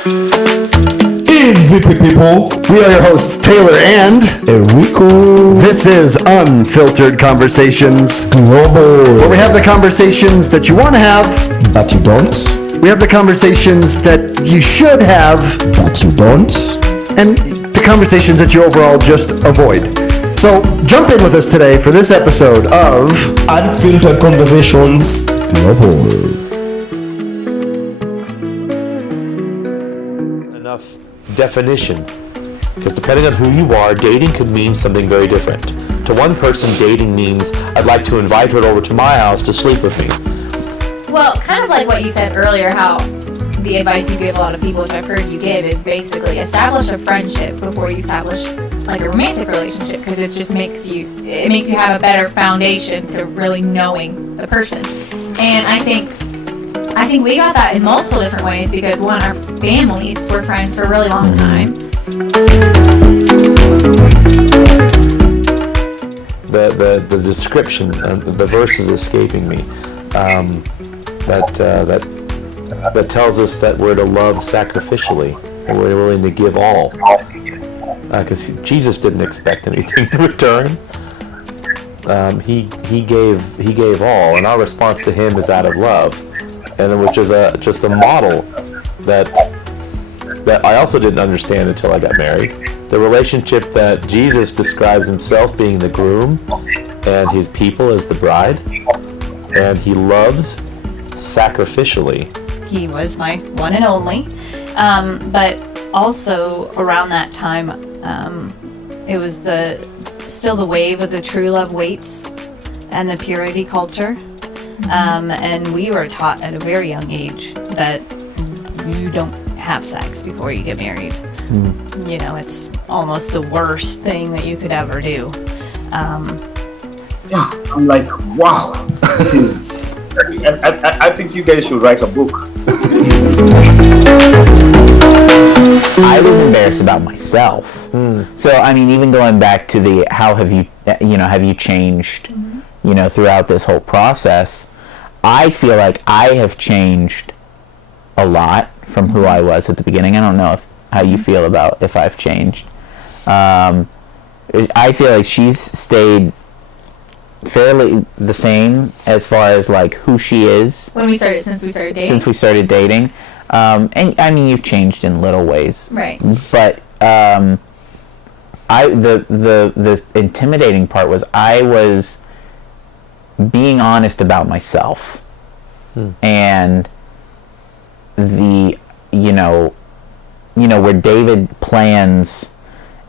Easy people. We are your hosts, Taylor and Enrico. This is Unfiltered Conversations Global. where we have the conversations that you want to have, But you don't. we have the conversations that you should have, But you don't. and the conversations that you overall just avoid. So jump in with us today for this episode of Unfiltered Conversations Global. Enough definition, because depending on who you are, dating could mean something very different. To one person, dating means I'd like to invite her over to my house to sleep with me. Well, kind of like what you said earlier, how the advice you give a lot of people, which I've heard you give, is basically establish a friendship before you establish like a romantic relationship, because it just makes you have a better foundation to really knowing the person. And I think we got that in multiple different ways, because one, our families were friends for a really long time. The description, the verse is escaping me, that tells us that we're to love sacrificially, and we're willing to give all. Because Jesus didn't expect anything in return. He gave all, and our response to him is out of love, and which is just a model that I also didn't understand until I got married. The relationship that Jesus describes himself being the groom and his people as the bride, and he loves sacrificially. He was my one and only, but also around that time, it was still the wave of the true love waits and the purity culture, and we were taught at a very young age that you don't have sex before you get married. You know, it's almost the worst thing that you could ever do. Yeah, I'm like, wow, this is. I think you guys should write a book. I was embarrassed about myself. So, I mean, even going back to the how have you changed, throughout this whole process, I feel like I have changed a lot from who I was at the beginning. I don't know how you feel about if I've changed. I feel like she's stayed fairly the same as far as like who she is Since we started dating. And I mean, you've changed in little ways, Right. But the intimidating part was I was being honest about myself, and where David plans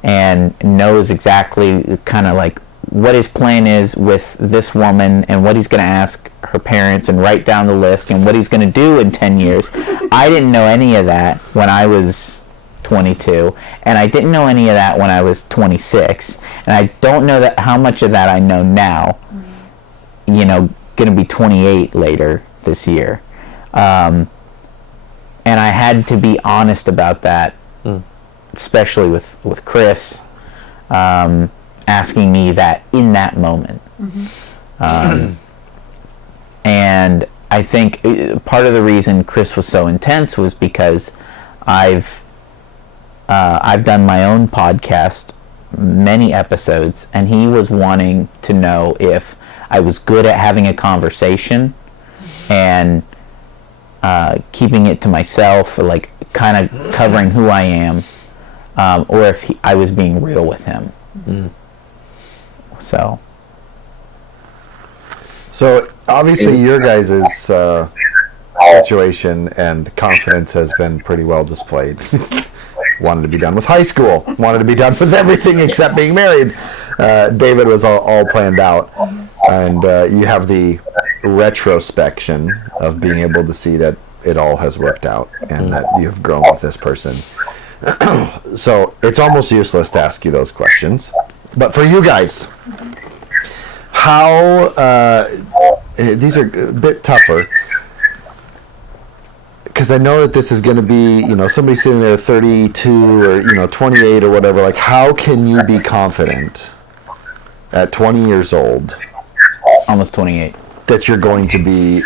and knows exactly kind of like what his plan is with this woman and what he's going to ask her parents and write down the list and what he's going to do in 10 years. I didn't know any of that when I was 22, and I didn't know any of that when I was 26, and I don't know how much of that I know now, going to be 28 later this year. And I had to be honest about that, especially with Chris, asking me that in that moment. And I think part of the reason Chris was so intense was because I've done my own podcast, many episodes, and he was wanting to know if I was good at having a conversation and keeping it to myself, like kind of covering who I am, or if I was being real with him. So obviously your guys' situation and confidence has been pretty well displayed. Wanted to be done with high school, wanted to be done with everything except being married. David was all planned out, and you have the retrospection of being able to see that it all has worked out and that you've grown with this person. So it's almost useless to ask you those questions. But for you guys, how these are a bit tougher, because I know that this is going to be, somebody sitting there 32 or 28 or whatever. Like, how can you be confident at 20 years old, almost 28, that you're going to be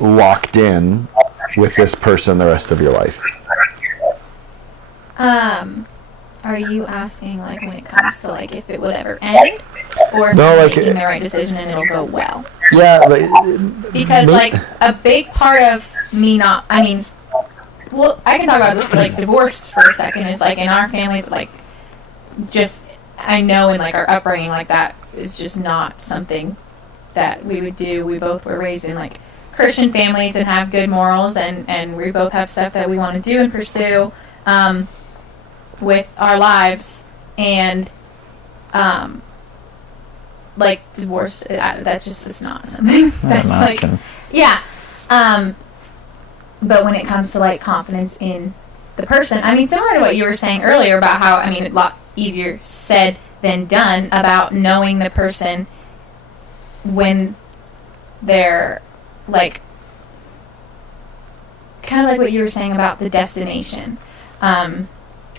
locked in with this person the rest of your life? Are you asking like when it comes to like if it would ever end, or if No, you're like, making the right decision and it'll go well? Yeah, Because like a big part of me not, I mean, well, I can talk about like divorce for a second. Is like in our families, like just I know in like our upbringing, like that is just not something that we would do. We both were raised in like Christian families and have good morals, and we both have stuff that we want to do and pursue with our lives, and like divorce, that just is not something that's Not an like, option. yeah. But when it comes to like confidence in the person, I mean, similar to what you were saying earlier about how, I mean, a lot easier said than done about knowing the person when they're like, kind of like what you were saying about the destination.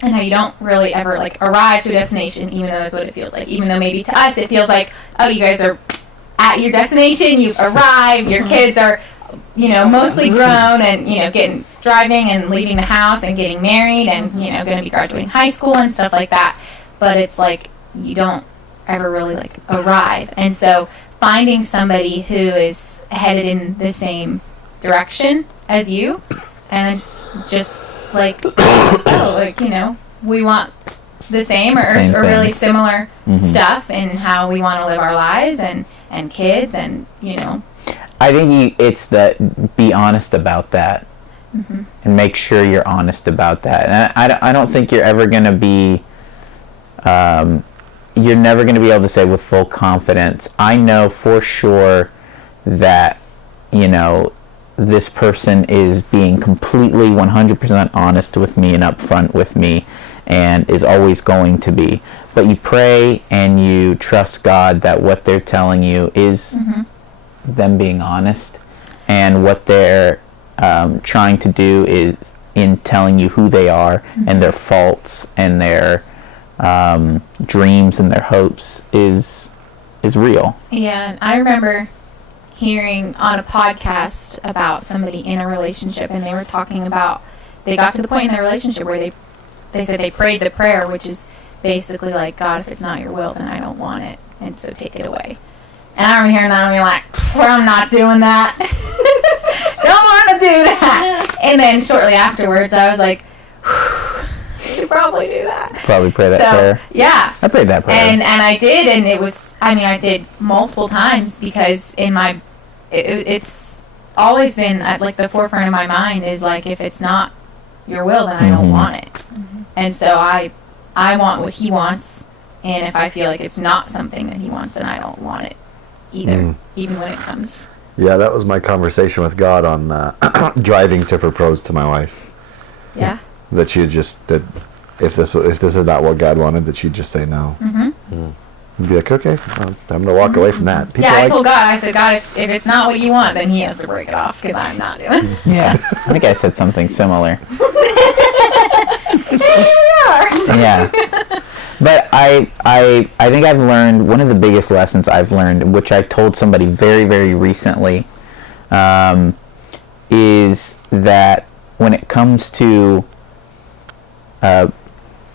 And how you don't really ever like arrive to a destination, even though that's what it feels like. Even though maybe to us it feels like, oh, you guys are at your destination, you've arrived, your kids are, you know, mostly grown and, you know, driving and leaving the house and getting married and, you know, going to be graduating high school and stuff like that. But it's like you don't ever really like arrive. And so finding somebody who is headed in the same direction as you, and it's just like, oh, like, you know, we want the same or Same really things. similar stuff in how we want to live our lives and kids and, you know. I think it's that be honest about that, and make sure you're honest about that. And I don't think you're ever going to be, you're never going to be able to say with full confidence, I know for sure that, you know, this person is being completely 100% honest with me and upfront with me and is always going to be. But you pray and you trust God that what they're telling you is them being honest, and what they're trying to do is in telling you who they are and their faults and their dreams and their hopes is real. Yeah, and I remember hearing on a podcast about somebody in a relationship, and they were talking about, they got to the point in their relationship where they said they prayed the prayer, which is basically like, God, if it's not your will, then I don't want it, and so take it away. And I remember hearing that and being like, I'm not doing that. Don't want to do that. And then shortly afterwards, I was like, I should probably do that. Probably pray that prayer. Yeah. I prayed that prayer. And I did, and it was, I mean, I did multiple times, because in my, it's always been at like the forefront of my mind is like, if it's not your will, then I don't want it. And so I want what he wants, and if I feel like it's not something that he wants, then I don't want it either, even when it comes. Yeah, that was my conversation with God on driving to propose to my wife. Yeah. That she'd just, that if this is not what God wanted, that she'd just say no. And be like, okay, well, it's time to walk away from that. People Yeah, I like, told God, I said, God, if it's not what you want, then he has to break it off, because I'm not doing it. Yeah, I think I said something similar. Yeah, but I think I've learned, one of the biggest lessons I've learned, which I told somebody very, very recently, is that when it comes to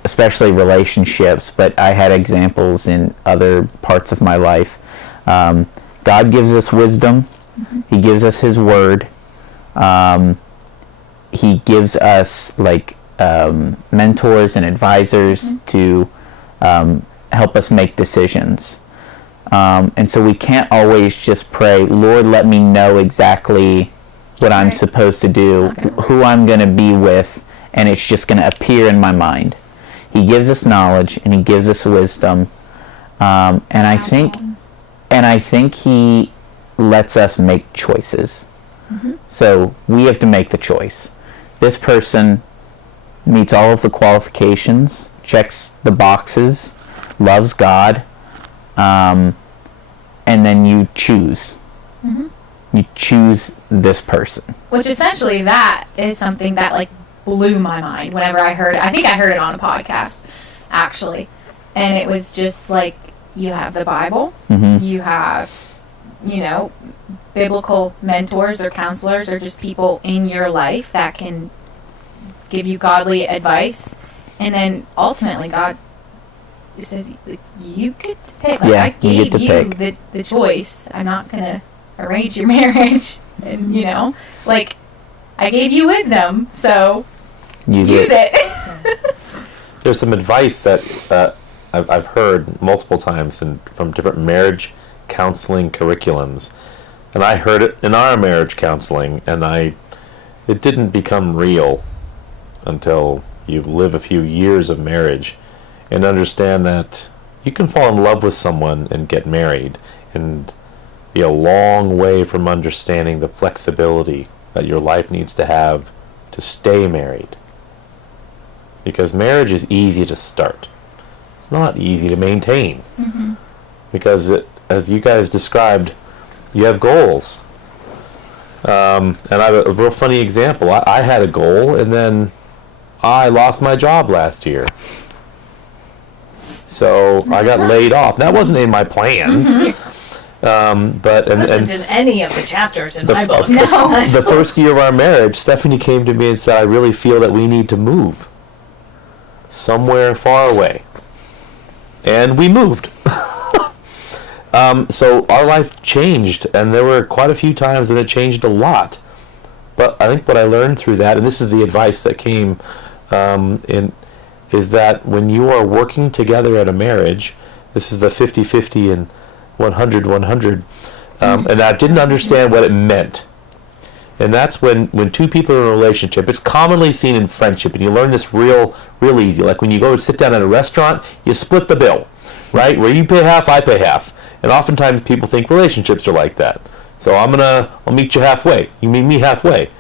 especially relationships, but I had examples in other parts of my life, God gives us wisdom. He gives us his word. He gives us like mentors and advisors to help us make decisions. And so we can't always just pray, Lord, let me know exactly what I'm supposed to do, who I'm going to be with, and it's just going to appear in my mind. He gives us knowledge and he gives us wisdom, and I think he lets us make choices. So we have to make the choice. This person meets all of the qualifications, checks the boxes, loves God, and then you choose. You choose this person. Which essentially that is something that like blew my mind whenever I heard it. I think I heard it on a podcast, actually. And it was just like, you have the Bible, you have, you know, biblical mentors or counselors or just people in your life that can give you godly advice, And then ultimately God says, like, you get to pick. Like, Yeah, I you get gave to you pick. the choice. I'm not going to arrange your marriage. And, you know, like, I gave you wisdom, so use it. There's some advice that I've heard multiple times from different marriage counseling curriculums, and I heard it in our marriage counseling, and it didn't become real until you live a few years of marriage and understand that you can fall in love with someone and get married and be a long way from understanding the flexibility that your life needs to have to stay married. Because marriage is easy to start. It's not easy to maintain. Mm-hmm. Because as you guys described, you have goals. And I have a real funny example. I had a goal, and then I lost my job last year. So I got laid off. That wasn't in my plans. But It wasn't in any of the chapters in the, my book. the first year of our marriage, Stephanie came to me and said, I really feel that we need to move somewhere far away. And we moved. So our life changed, and there were quite a few times that it changed a lot. But I think what I learned through that, and this is the advice that came is that when you are working together at a marriage, this is the 50-50 and 100-100, and I didn't understand what it meant. And that's when two people are in a relationship. It's commonly seen in friendship, and you learn this real easy. Like when you go and sit down at a restaurant, you split the bill, right? Where you pay half, I pay half. And oftentimes people think relationships are like that. So I'll meet you halfway. You meet me halfway.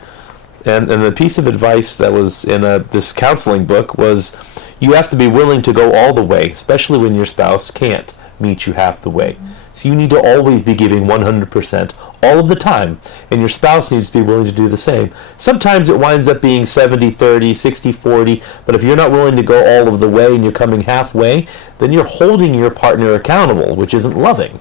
And the piece of advice that was in this counseling book was you have to be willing to go all the way, especially when your spouse can't meet you half the way. So you need to always be giving 100% all of the time, and your spouse needs to be willing to do the same. Sometimes it winds up being 70-30, 60-40, but if you're not willing to go all of the way and you're coming halfway, then you're holding your partner accountable, which isn't loving.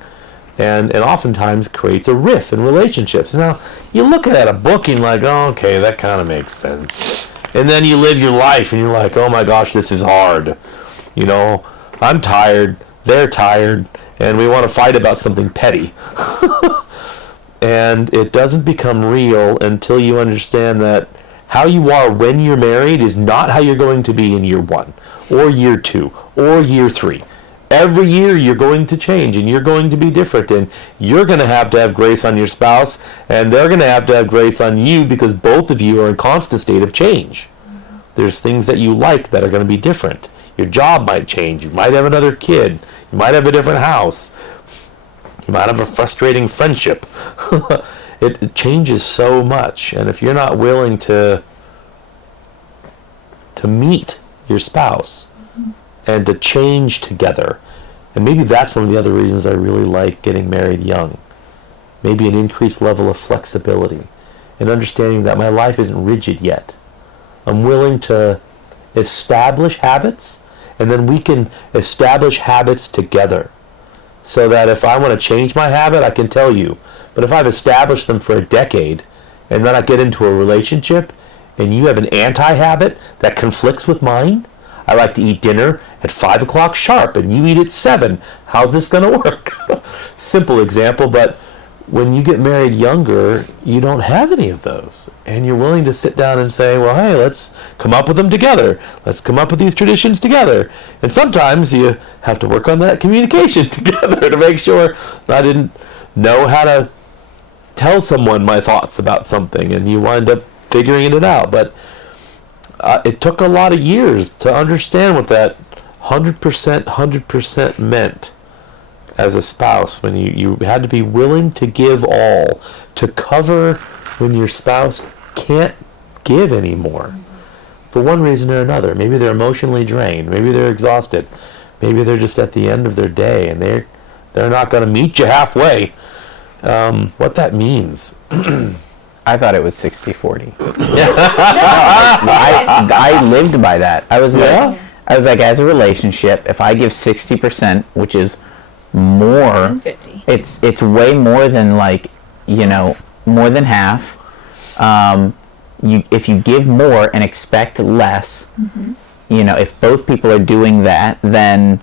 And oftentimes creates a rift in relationships. Now, you look at a book and you're like, oh, okay, that kind of makes sense. And then you live your life and you're like, oh my gosh, this is hard. You know, I'm tired, they're tired, and we want to fight about something petty. And it doesn't become real until you understand that how you are when you're married is not how you're going to be in year 1, or year 2, or year 3. Every year you're going to change, and you're going to be different, and you're going to have grace on your spouse, and they're going to have grace on you, because both of you are in constant state of change. There's things that you like that are going to be different. Your job might change. You might have another kid. You might have a different house. You might have a frustrating friendship. It changes so much, and if you're not willing to meet your spouse and to change together, and maybe that's one of the other reasons I really like getting married young. Maybe an increased level of flexibility and understanding that my life isn't rigid yet. I'm willing to establish habits, and then we can establish habits together. So that if I want to change my habit, I can tell you. But if I've established them for a decade, and then I get into a relationship, and you have an anti-habit that conflicts with mine, I like to eat dinner at 5 o'clock sharp, and you eat at 7. How's this going to work? Simple example, but when you get married younger, you don't have any of those. And you're willing to sit down and say, well, hey, let's come up with them together. Let's come up with these traditions together. And sometimes you have to work on that communication together to make sure I didn't know how to tell someone my thoughts about something, and you wind up figuring it out. But it took a lot of years to understand what that 100% meant as a spouse, when you had to be willing to give all, to cover when your spouse can't give anymore for one reason or another. Maybe they're emotionally drained, maybe they're exhausted, maybe they're just at the end of their day and they're not going to meet you halfway. What that means. I thought it was 60-40. I lived by that. I was like, as a relationship, if I give 60%, which is more, 50. it's way more than, like, you know, more than half. If you give more and expect less, if both people are doing that, then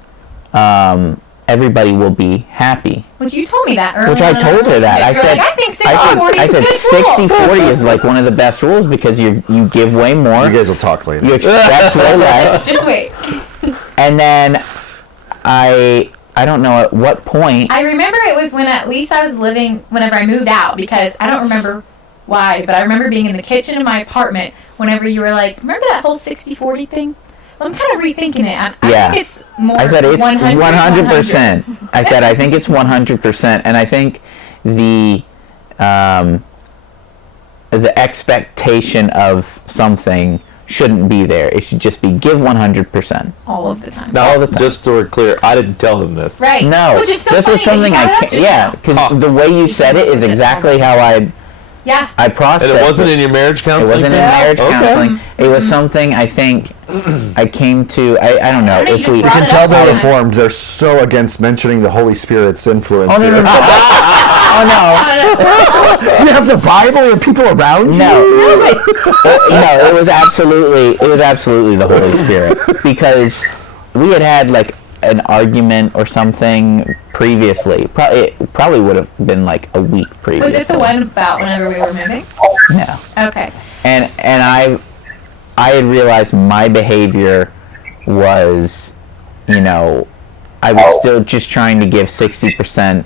everybody will be happy. Which you told me that earlier. Which I told her that. I You're said, like, I think 60-40 I is said good rule. 60-40 is like one of the best rules because you give way more. You guys will talk later. You expect way less. Just wait. And then I don't know at what point. I remember it was when at least I was living, whenever I moved out, because I don't remember why, but I remember being in the kitchen of my apartment whenever you were like, remember that whole 60-40 thing? Well, I'm kind of rethinking it. I think it's more I said it's 100%. 100%. I said I think it's 100%, and I think the expectation of something shouldn't be there. It should just be give 100%. All of the time. Now, all the time. just so we're clear, I didn't tell him this. Right. No, Which is so this funny was something that you brought it up just now. because the way you said it is exactly how Yeah. I processed And it wasn't in your marriage It counseling? wasn't in marriage Okay. counseling. It was something I think I came to. I don't know I know, you if just we. brought You it can tell up they're all the time. Reformed. They're so against mentioning the Holy Spirit's influence. Oh no here. no no! Oh no! You have the Bible and people around you. No, no, it was absolutely the Holy Spirit because we had like an argument or something previously. It probably would have been like a week previously. Was it the one about whenever we were moving? No. Okay. And I had realized my behavior was, I was still just trying to give 60%.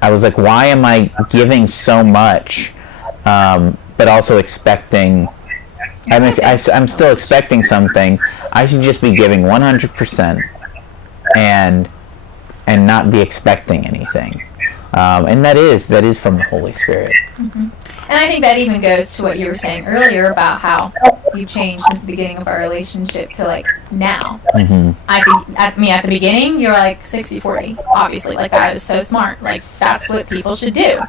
I was like, why am I giving so much, but also expecting? I'm still expecting something. I should just be giving 100%, and not be expecting anything. And that is from the Holy Spirit. Mm-hmm. And I think that even goes to what you were saying earlier about how you've changed since the beginning of our relationship to like now. Mm-hmm. I think at the beginning you're like 60-40, obviously, like that is so smart, like that's what people should do.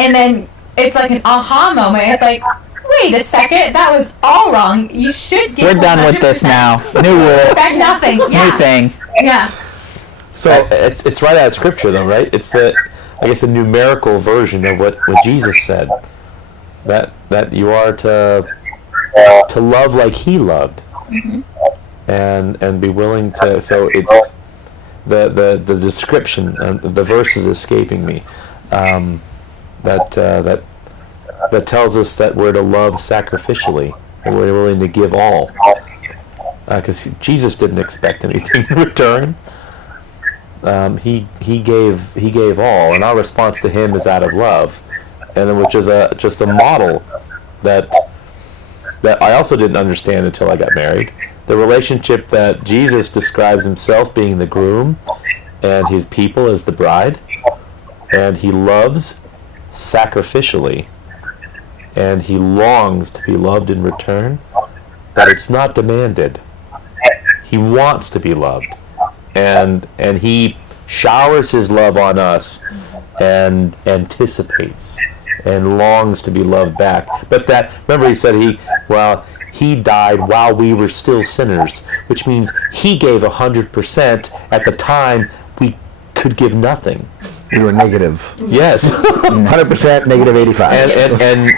And then it's like an aha moment. It's like, wait a second, that was all wrong. You should get. We're done with this 100%. now. New rule. Expect nothing. Yeah. New thing. Yeah. So it's right out of Scripture, though, right? It's a numerical version of what Jesus said. That you are to love like He loved, and be willing to. So it's the description. The verse is escaping me. That tells us that we're to love sacrificially, and we're willing to give all. Because Jesus didn't expect anything in return. He gave all, and our response to Him is out of love, and which is just a model that I also didn't understand until I got married. The relationship that Jesus describes Himself being the groom, and His people as the bride, and He loves sacrificially, and He longs to be loved in return, but it's not demanded. He wants to be loved. And He showers His love on us and anticipates and longs to be loved back. But remember He said He died while we were still sinners, which means He gave 100% at the time we could give nothing. We were negative. Yes. 100% negative 85.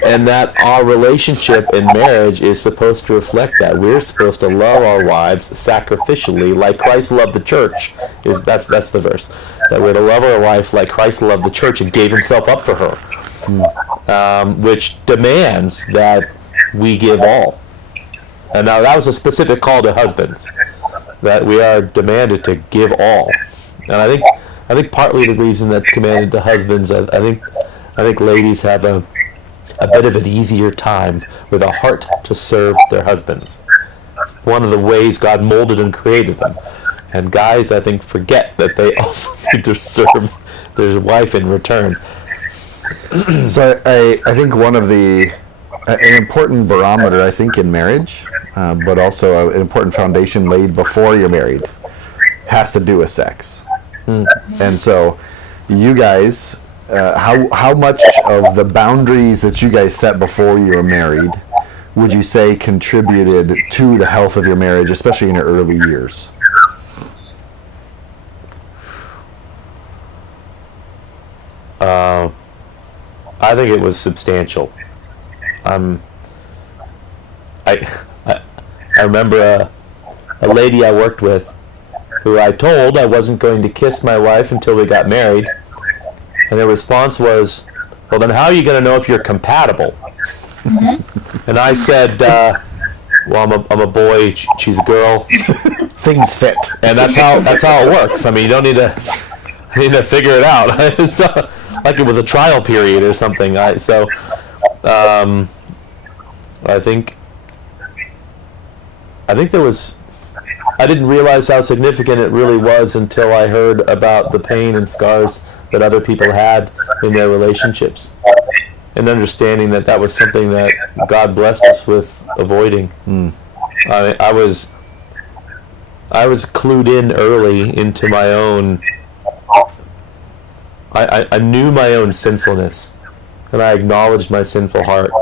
And that our relationship in marriage is supposed to reflect that. We're supposed to love our wives sacrificially, like Christ loved the church. That's the verse. That we're to love our wife like Christ loved the church and gave Himself up for her, which demands that we give all. And now that was a specific call to husbands, that we are demanded to give all. And I think partly the reason that's commanded to husbands, I think ladies have a bit of an easier time with a heart to serve their husbands. It's one of the ways God molded and created them. And guys, I think, forget that they also need to serve their wife in return. So I think one of an important barometer, I think, in marriage, but also an important foundation laid before you're married, has to do with sex. And so you guys, how much of the boundaries that you guys set before you were married would you say contributed to the health of your marriage, especially in your early years? I think it was substantial. I remember a lady I worked with who I told I wasn't going to kiss my wife until we got married. And her response was, well, then how are you going to know if you're compatible? And I said, well, I'm a boy, she's a girl. Things fit. And that's how it works. I mean, you don't need to figure it out. It's like it was a trial period or something. I think there was. I didn't realize how significant it really was until I heard about the pain and scars that other people had in their relationships, and understanding that was something that God blessed us with avoiding. I was clued in early into my own. I knew my own sinfulness, and I acknowledged my sinful heart.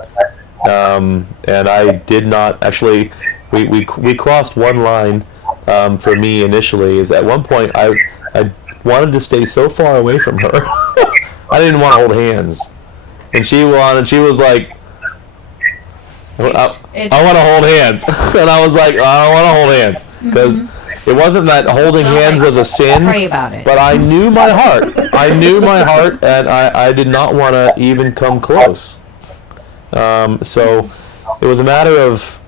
And I did not actually. We crossed one line for me initially. Is at one point I wanted to stay so far away from her. I didn't want to hold hands, and she was like, I want to hold hands. And I was like, I don't want to hold hands. Because it wasn't that holding hands was a sin. Pray about it. But I knew my heart. And I did not want to even come close. So it was a matter of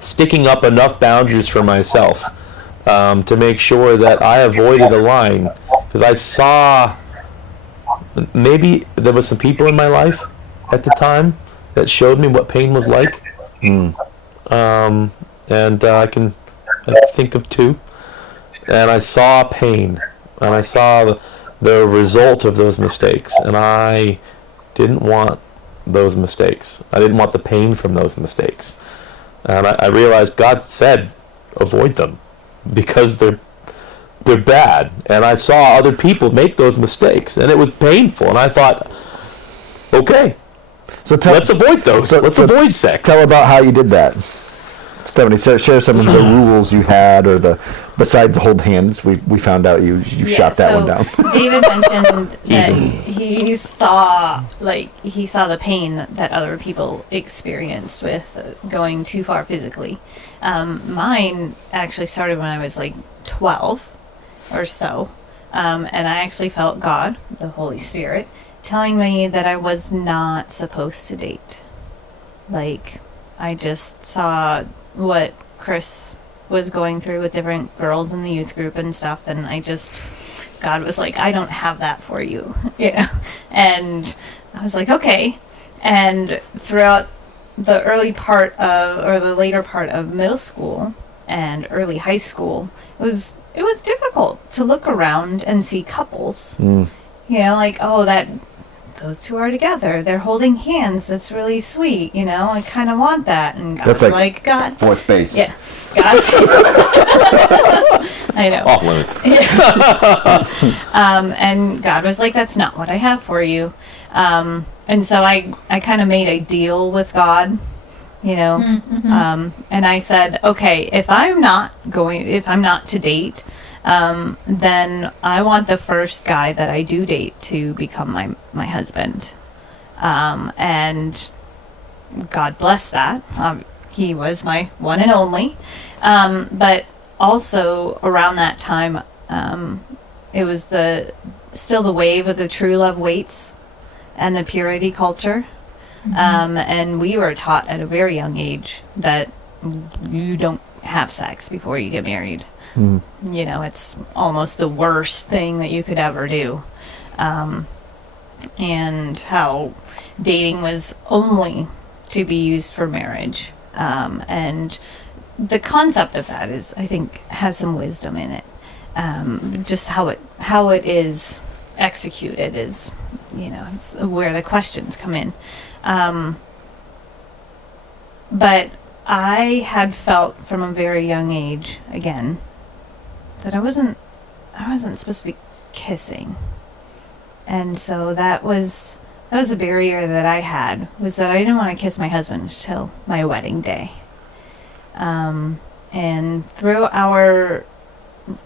sticking up enough boundaries for myself to make sure that I avoided a line. Because I saw maybe there was some people in my life at the time that showed me what pain was like. And I think of two. And I saw pain. And I saw the result of those mistakes. And I didn't want those mistakes. I didn't want the pain from those mistakes. And I realized God said, avoid them. Because they're bad. And I saw other people make those mistakes. And it was painful. And I thought, okay. So let's avoid those. Let's avoid sex. Tell about how you did that. Stephanie, share some of the rules you had, or besides the hold hands. We found out you shot that one down. David mentioned that he saw the pain that other people experienced with going too far physically. Mine actually started when I was like 12 or so, and I actually felt God, the Holy Spirit, telling me that I was not supposed to date. Like, I just saw what Chris was going through with different girls in the youth group and stuff, and God was like, I don't have that for you, and I was like, okay. And throughout the later part of middle school and early high school, it was difficult to look around and see couples, like, those two are together. They're holding hands. That's really sweet. I kind of want that. And God was like, God. Fourth base. Yeah. God. I know. Off limits. And God was like, that's not what I have for you. And so I kind of made a deal with God, and I said, okay, if I'm not to date, then I want the first guy that I do date to become my husband. And God bless that. He was my one and only. But also around that time, it was still the wave of the true love waits and the purity culture. And we were taught at a very young age that you don't have sex before you get married. It's almost the worst thing that you could ever do. And how dating was only to be used for marriage. And the concept of that I think, has some wisdom in it. Just how it is executed is, it's where the questions come in. But I had felt from a very young age, again, that I wasn't supposed to be kissing. And so that was a barrier that I had, was that I didn't want to kiss my husband until my wedding day. And through our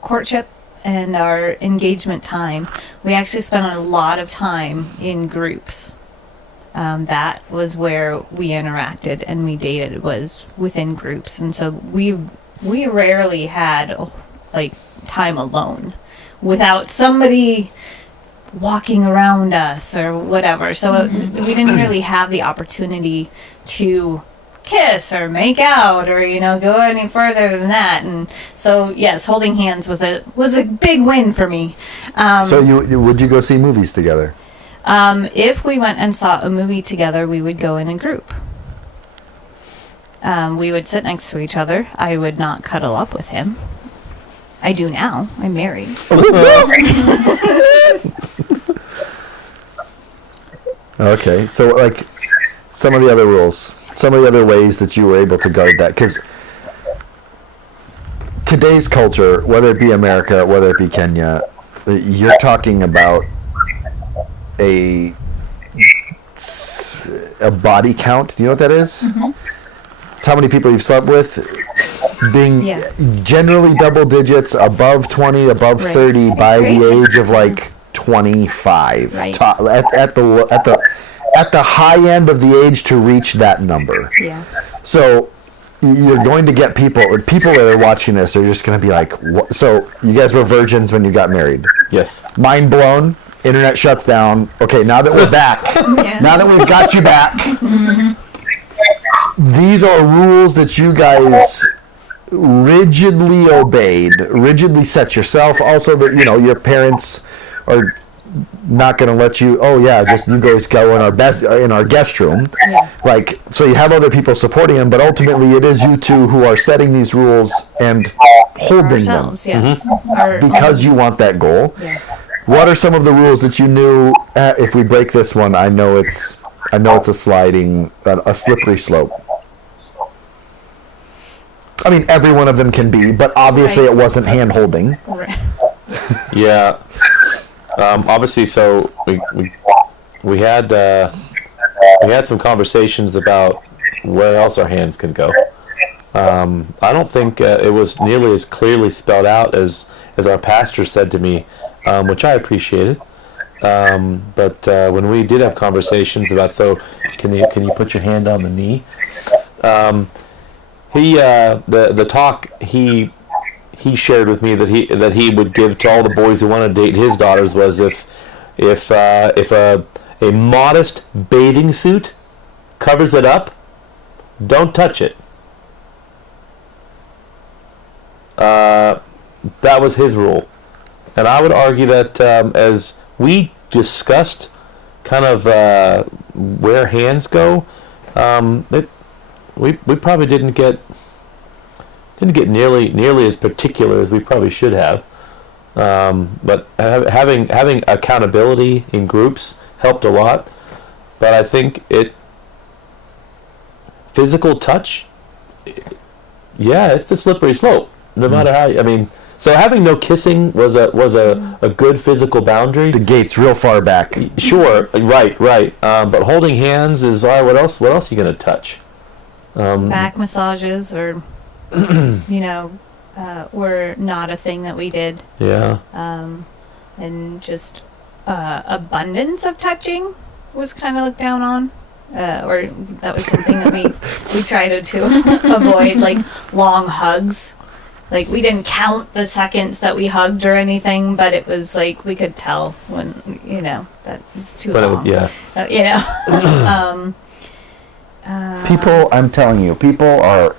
courtship and our engagement time, we actually spent a lot of time in groups. That was where we interacted and we dated, was within groups. And so we we rarely had like time alone without somebody walking around us or whatever. So we didn't really have the opportunity to kiss or make out or go any further than that. And so yes, holding hands was a big win for me. So would you go see movies together? If we went and saw a movie together, we would go in a group. We would sit next to each other. I would not cuddle up with him. I do now. I'm married. Okay, so like some of the other rules, some of the other ways that you were able to guard that, because today's culture, whether it be America, whether it be Kenya, you're talking about a body count. Do you know what that is? Mm-hmm. It's how many people you've slept with, being generally double digits, above 20, above 30 by the age of like 25. Right. At the high end of the age to reach that number. Yeah. So you're going to get people that are watching this are just going to be like, what? So you guys were virgins when you got married. Yes. Mind blown. Internet shuts down. Okay, now that we're back, now that we've got you back, these are rules that you guys rigidly obeyed, rigidly set yourself. Also, that your parents are not going to let you. Oh yeah, just you guys go in our guest room. Yeah. Like, so you have other people supporting them, but ultimately it is you two who are setting these rules and holding ourselves, them. Yes. Because you want that goal. Yeah. What are some of the rules that you knew? If we break this one, I know it's a slippery slope. I mean, every one of them can be, but obviously it wasn't hand holding. Right. Yeah. Obviously, so we had some conversations about where else our hands can go. I don't think it was nearly as clearly spelled out as our pastor said to me, which I appreciated. But when we did have conversations about, so can you put your hand on the knee? The talk he shared with me that he would give to all the boys who want to date his daughters was if a modest bathing suit covers it up, don't touch it. That was his rule, and I would argue that as we discussed kind of where hands go, we probably didn't get nearly as particular as we probably should have. But having accountability in groups helped a lot. But I think physical touch, it's a slippery slope. No matter how, so having no kissing was a good physical boundary. The gate's real far back. Sure, right. But holding hands is, all right, what else are you going to touch? Back massages or, were not a thing that we did. Yeah. And just abundance of touching was kind of looked down on. Or that was something that we tried to avoid, like long hugs. Like, we didn't count the seconds that we hugged or anything, but it was like we could tell when, that was too long. It was, People, I'm telling you, people are...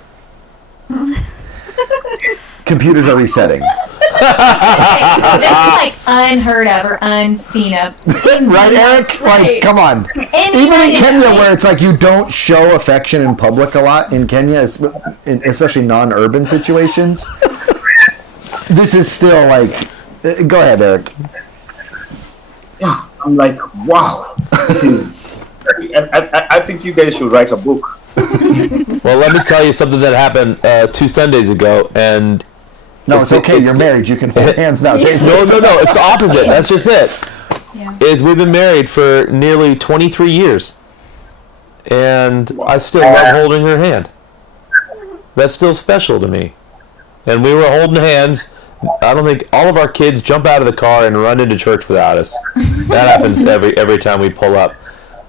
computers are resetting. Okay, so that's like unheard of or unseen of. Right, Eric? Like, come on. Even in Kenya, where it's like you don't show affection in public a lot in Kenya, especially non-urban situations, this is still like... Go ahead, Eric. Yeah, I'm like, wow, this is... I think you guys should write a book. Well, let me tell you something that happened 2 Sundays ago, and... No, it's okay. You're married. You can hold hands now. No. It's the opposite. That's just it. Yeah. We've been married for nearly 23 years, and I still love holding her hand. That's still special to me. And we were holding hands. I don't think all of our kids jump out of the car and run into church without us. That happens every time we pull up.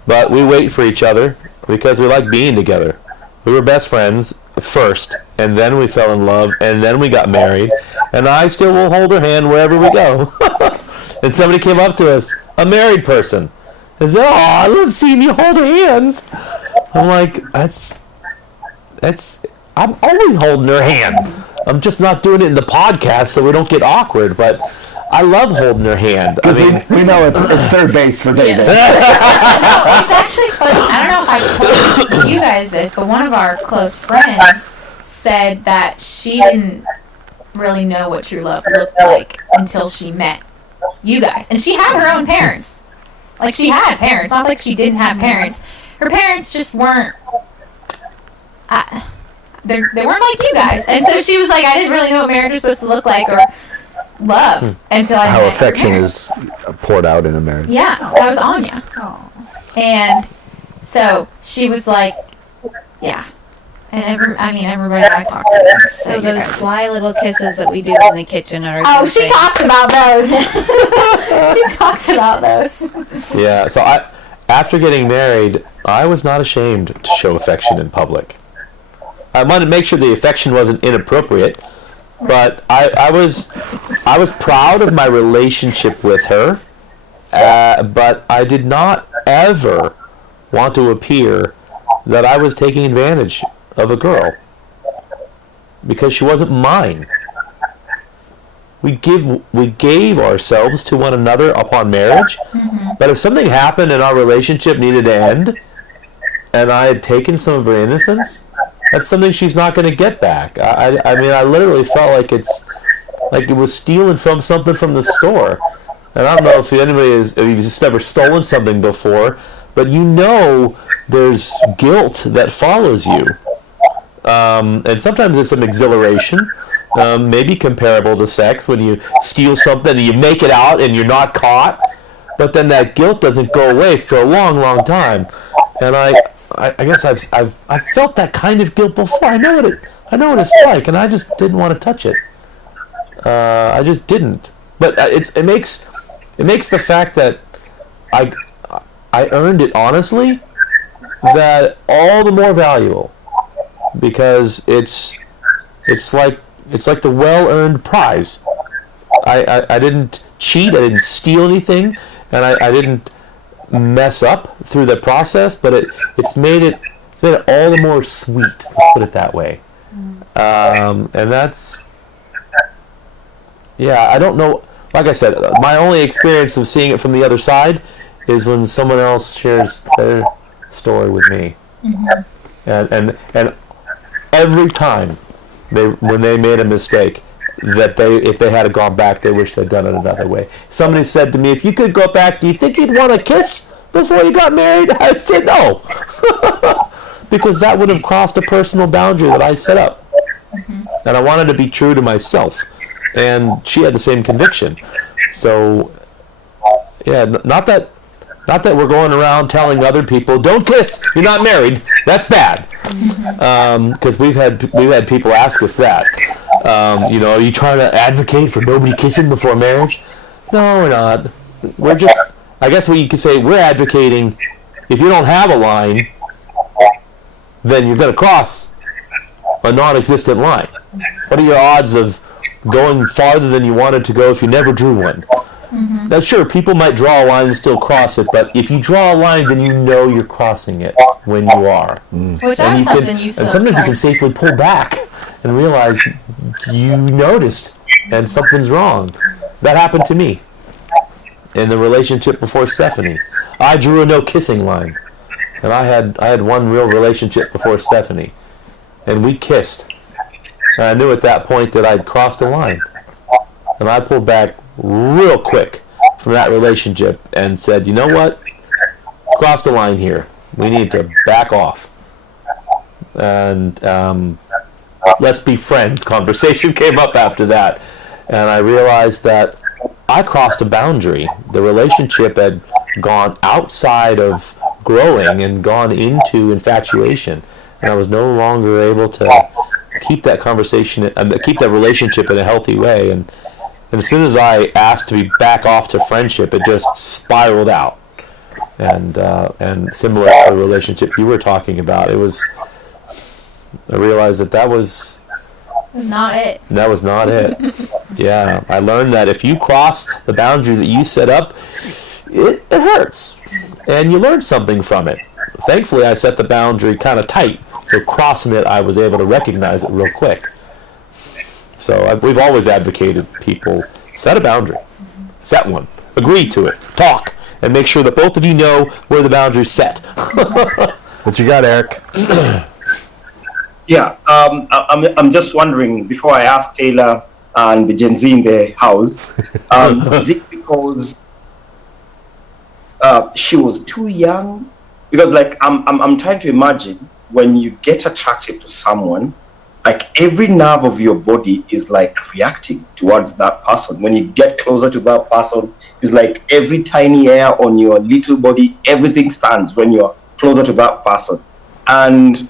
But we wait for each other because we like being together. We were best friends first, and then we fell in love, and then we got married, and I still will hold her hand wherever we go. And somebody came up to us, a married person, and said, "Oh, I love seeing you hold hands." I'm like, that's. I'm always holding her hand. I'm just not doing it in the podcast so we don't get awkward. But I love holding her hand. I mean, we know it's third base for David. No, it's actually funny. I don't know if I told you guys this, but one of our close friends said that she didn't really know what true love looked like until she met you guys. And she had her own parents. Like, she had parents. Not like she didn't have parents. Her parents just weren't... they weren't like you guys. And so she was like, I didn't really know what marriage was supposed to look like or love until I How met affection her is poured out in a marriage. Yeah, that was Anya. And so she was like, yeah. And everybody I talked to. So those sly little kisses that we do in the kitchen are. Oh, she talks about those. She talks about those. yeah. So after getting married, I was not ashamed to show affection in public. I wanted to make sure the affection wasn't inappropriate, but I was proud of my relationship with her, but I did not ever want to appear that I was taking advantage of a girl because she wasn't mine. We gave ourselves to one another upon marriage, but if something happened and our relationship needed to end, and I had taken some of her innocence, that's something she's not going to get back. I mean, I literally felt like it was stealing from something from the store. And I don't know if if you've just ever stolen something before, but there's guilt that follows you. And sometimes there's some exhilaration, maybe comparable to sex when you steal something and you make it out and you're not caught, but then that guilt doesn't go away for a long, long time. And I guess I've felt that kind of guilt before. I know what it's like, and I just didn't want to touch it. I just didn't. But it makes the fact that I earned it honestly that all the more valuable, because it's like the well-earned prize. I didn't cheat. I didn't steal anything, and I didn't mess up through the process, but it's made it all the more sweet, let's put it that way. And that's, yeah, I don't know, like I said, my only experience of seeing it from the other side is when someone else shares their story with me. And every time when they made a mistake, if they had gone back, they wish they'd done it another way. Somebody said to me, if you could go back, do you think you'd want to kiss before you got married? I said no. Because that would have crossed a personal boundary that I set up. And I wanted to be true to myself. And she had the same conviction. So, yeah, not that we're going around telling other people, don't kiss, you're not married. That's bad. Because we've had people ask us that. Are you trying to advocate for nobody kissing before marriage? No, we're not. We're just, I guess what you could say, we're advocating, if you don't have a line, then you're going to cross a non-existent line. What are your odds of going farther than you wanted to go if you never drew one? Now, sure, people might draw a line and still cross it, but if you draw a line, then you know you're crossing it when you are. Which that's something you and sometimes you can safely pull back and realize you noticed and something's wrong. That happened to me in the relationship before Stephanie. I drew a no kissing line, and I had one real relationship before Stephanie, and we kissed. And I knew at that point that I'd crossed a line, and I pulled back real quick from that relationship and said, you know what? Crossed a line here. We need to back off. And let's be friends conversation came up after that. And I realized that I crossed a boundary. The relationship had gone outside of growing and gone into infatuation. And I was no longer able to keep that conversation, keep that relationship in a healthy way. And as soon as I asked to be back off to friendship, it just spiraled out. And similar to the relationship you were talking about, I realized that was That's not it. That was not it. Yeah, I learned that if you cross the boundary that you set up, it hurts. And you learn something from it. Thankfully, I set the boundary kind of tight, so crossing it, I was able to recognize it real quick. So we've always advocated people set a boundary, set one, agree to it, talk, and make sure that both of you know where the boundary's set. What you got, Eric? Yeah, I'm just wondering, before I ask Taylor and the Gen Z in the house, is it because she was too young? Because like I'm trying to imagine when you get attracted to someone, like every nerve of your body is like reacting towards that person. When you get closer to that person, it's like every tiny hair on your little body, everything stands when you're closer to that person. And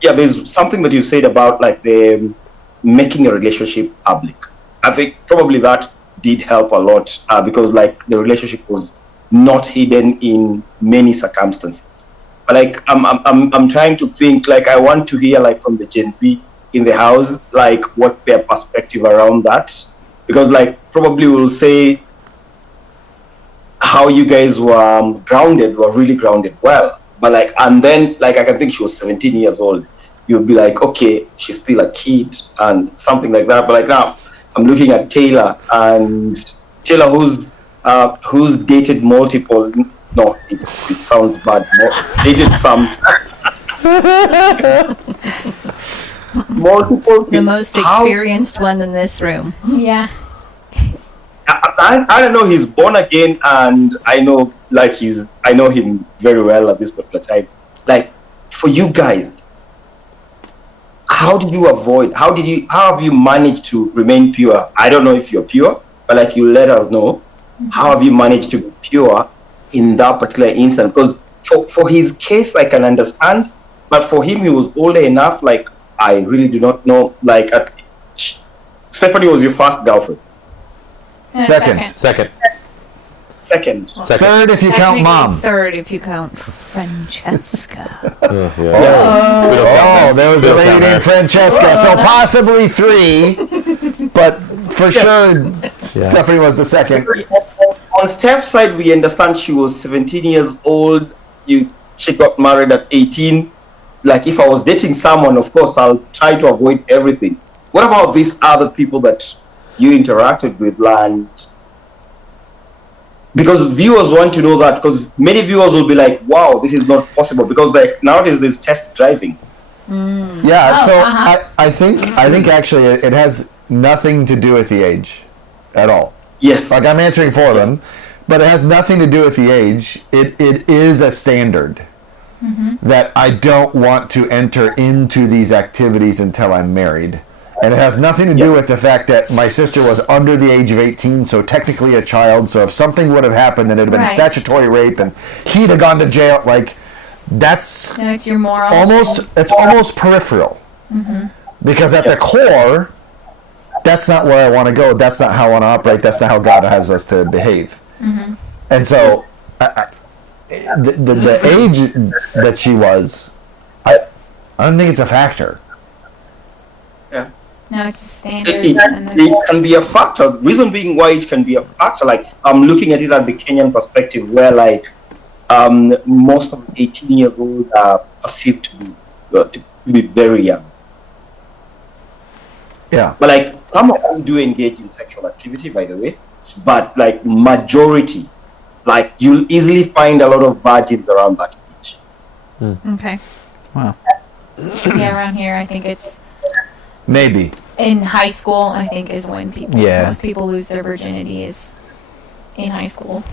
yeah, there's something that you said about like the making a relationship public. I think probably that did help a lot because like the relationship was not hidden in many circumstances. But like I'm trying to think, like I want to hear like from the Gen Z in the house, like what their perspective around that, because like probably we'll say how you guys were really grounded well, but like, and then like I can think she was 17 years old, you'll be like, okay, she's still a kid and something like that. But like now I'm looking at Taylor, and Taylor who's dated multiple, no, it sounds bad, dated some multiple. The most experienced one in this room. Yeah. I don't know, he's born again, and I know I know him very well at this particular time. Like for you guys, how have you managed to remain pure? I don't know if you're pure, but like you let us know, how have you managed to be pure in that particular instance? Because for his case, I can understand, but for him, he was older enough, like I really do not know, like Stephanie was your first girlfriend. Second. Third if you count Technically mom. third if you count Francesca. Oh, there was a lady named Francesca, so possibly 3, but for sure Stephanie was the second. On Steph's side, we understand she was 17 years old. She got married at 18. Like if I was dating someone, of course, I'll try to avoid everything. What about these other people that you interacted with, and because viewers want to know that, because many viewers will be like, wow, this is not possible, because like nowadays there's test driving. Yeah, so I think actually it has nothing to do with the age at all. Yes. Like I'm answering for them, but it has nothing to do with the age. It is a standard that I don't want to enter into these activities until I'm married. And it has nothing to do with the fact that my sister was under the age of 18, so technically a child. So if something would have happened, then it would have been statutory rape, and he'd have gone to jail. Like that's It's your moral. almost peripheral, because at the core, that's not where I want to go. That's not how I want to operate. That's not how God has us to behave. And so, the age that she was, I don't think it's a factor. No, it's the standards. It can be a factor. The reason being why it can be a factor, like I'm looking at it at the Kenyan perspective, where like most of 18 years old are perceived to be very young. Yeah. But like some of them do engage in sexual activity, by the way. But like majority, like you'll easily find a lot of virgins around that age. Okay. Wow. Yeah, around here, I think it's Maybe. in high school. I think is when Yeah. most people lose their virginity is in high school.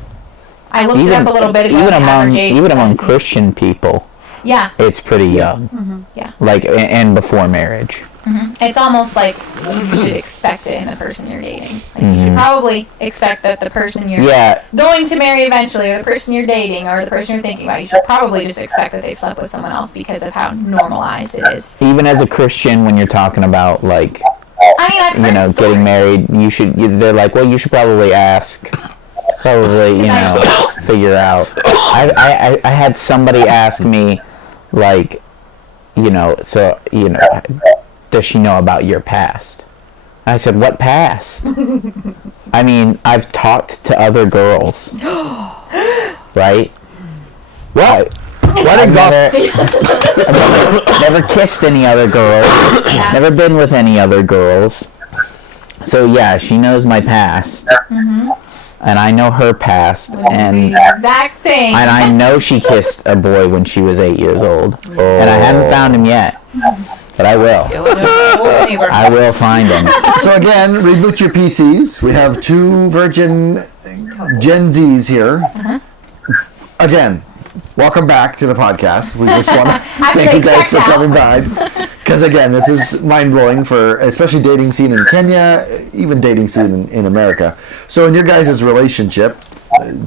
I looked it up a little bit ago. Even the average age among is 17. Christian people, Yeah, it's pretty young. yeah. Like and before marriage. It's almost like you should expect it in the person you're dating. Like you should probably expect that the person you're Yeah. going to marry eventually, or the person you're dating, or the person you're thinking about, you should probably just expect that they've slept with someone else because of how normalized it is. Even as a Christian, when you're talking about like I mean, I've heard getting stories. married, they're like, well, you should probably ask, figure out. I had somebody ask me, like, does she know about your past? I said, what past? I mean, I've talked to other girls. Right? What? I've never kissed any other girls. Never been with any other girls. So yeah, she knows my past. And I know her past. And Exact same. and I know she kissed a boy when she was 8 years old. And I haven't found him yet. But I will. I will find him. So again, reboot your PCs. We have two virgin Gen Zs here. Again, welcome back to the podcast. We just want to thank you guys for coming by. Because again, this is mind-blowing for especially dating scene in Kenya, even dating scene in America. So in your guys' relationship,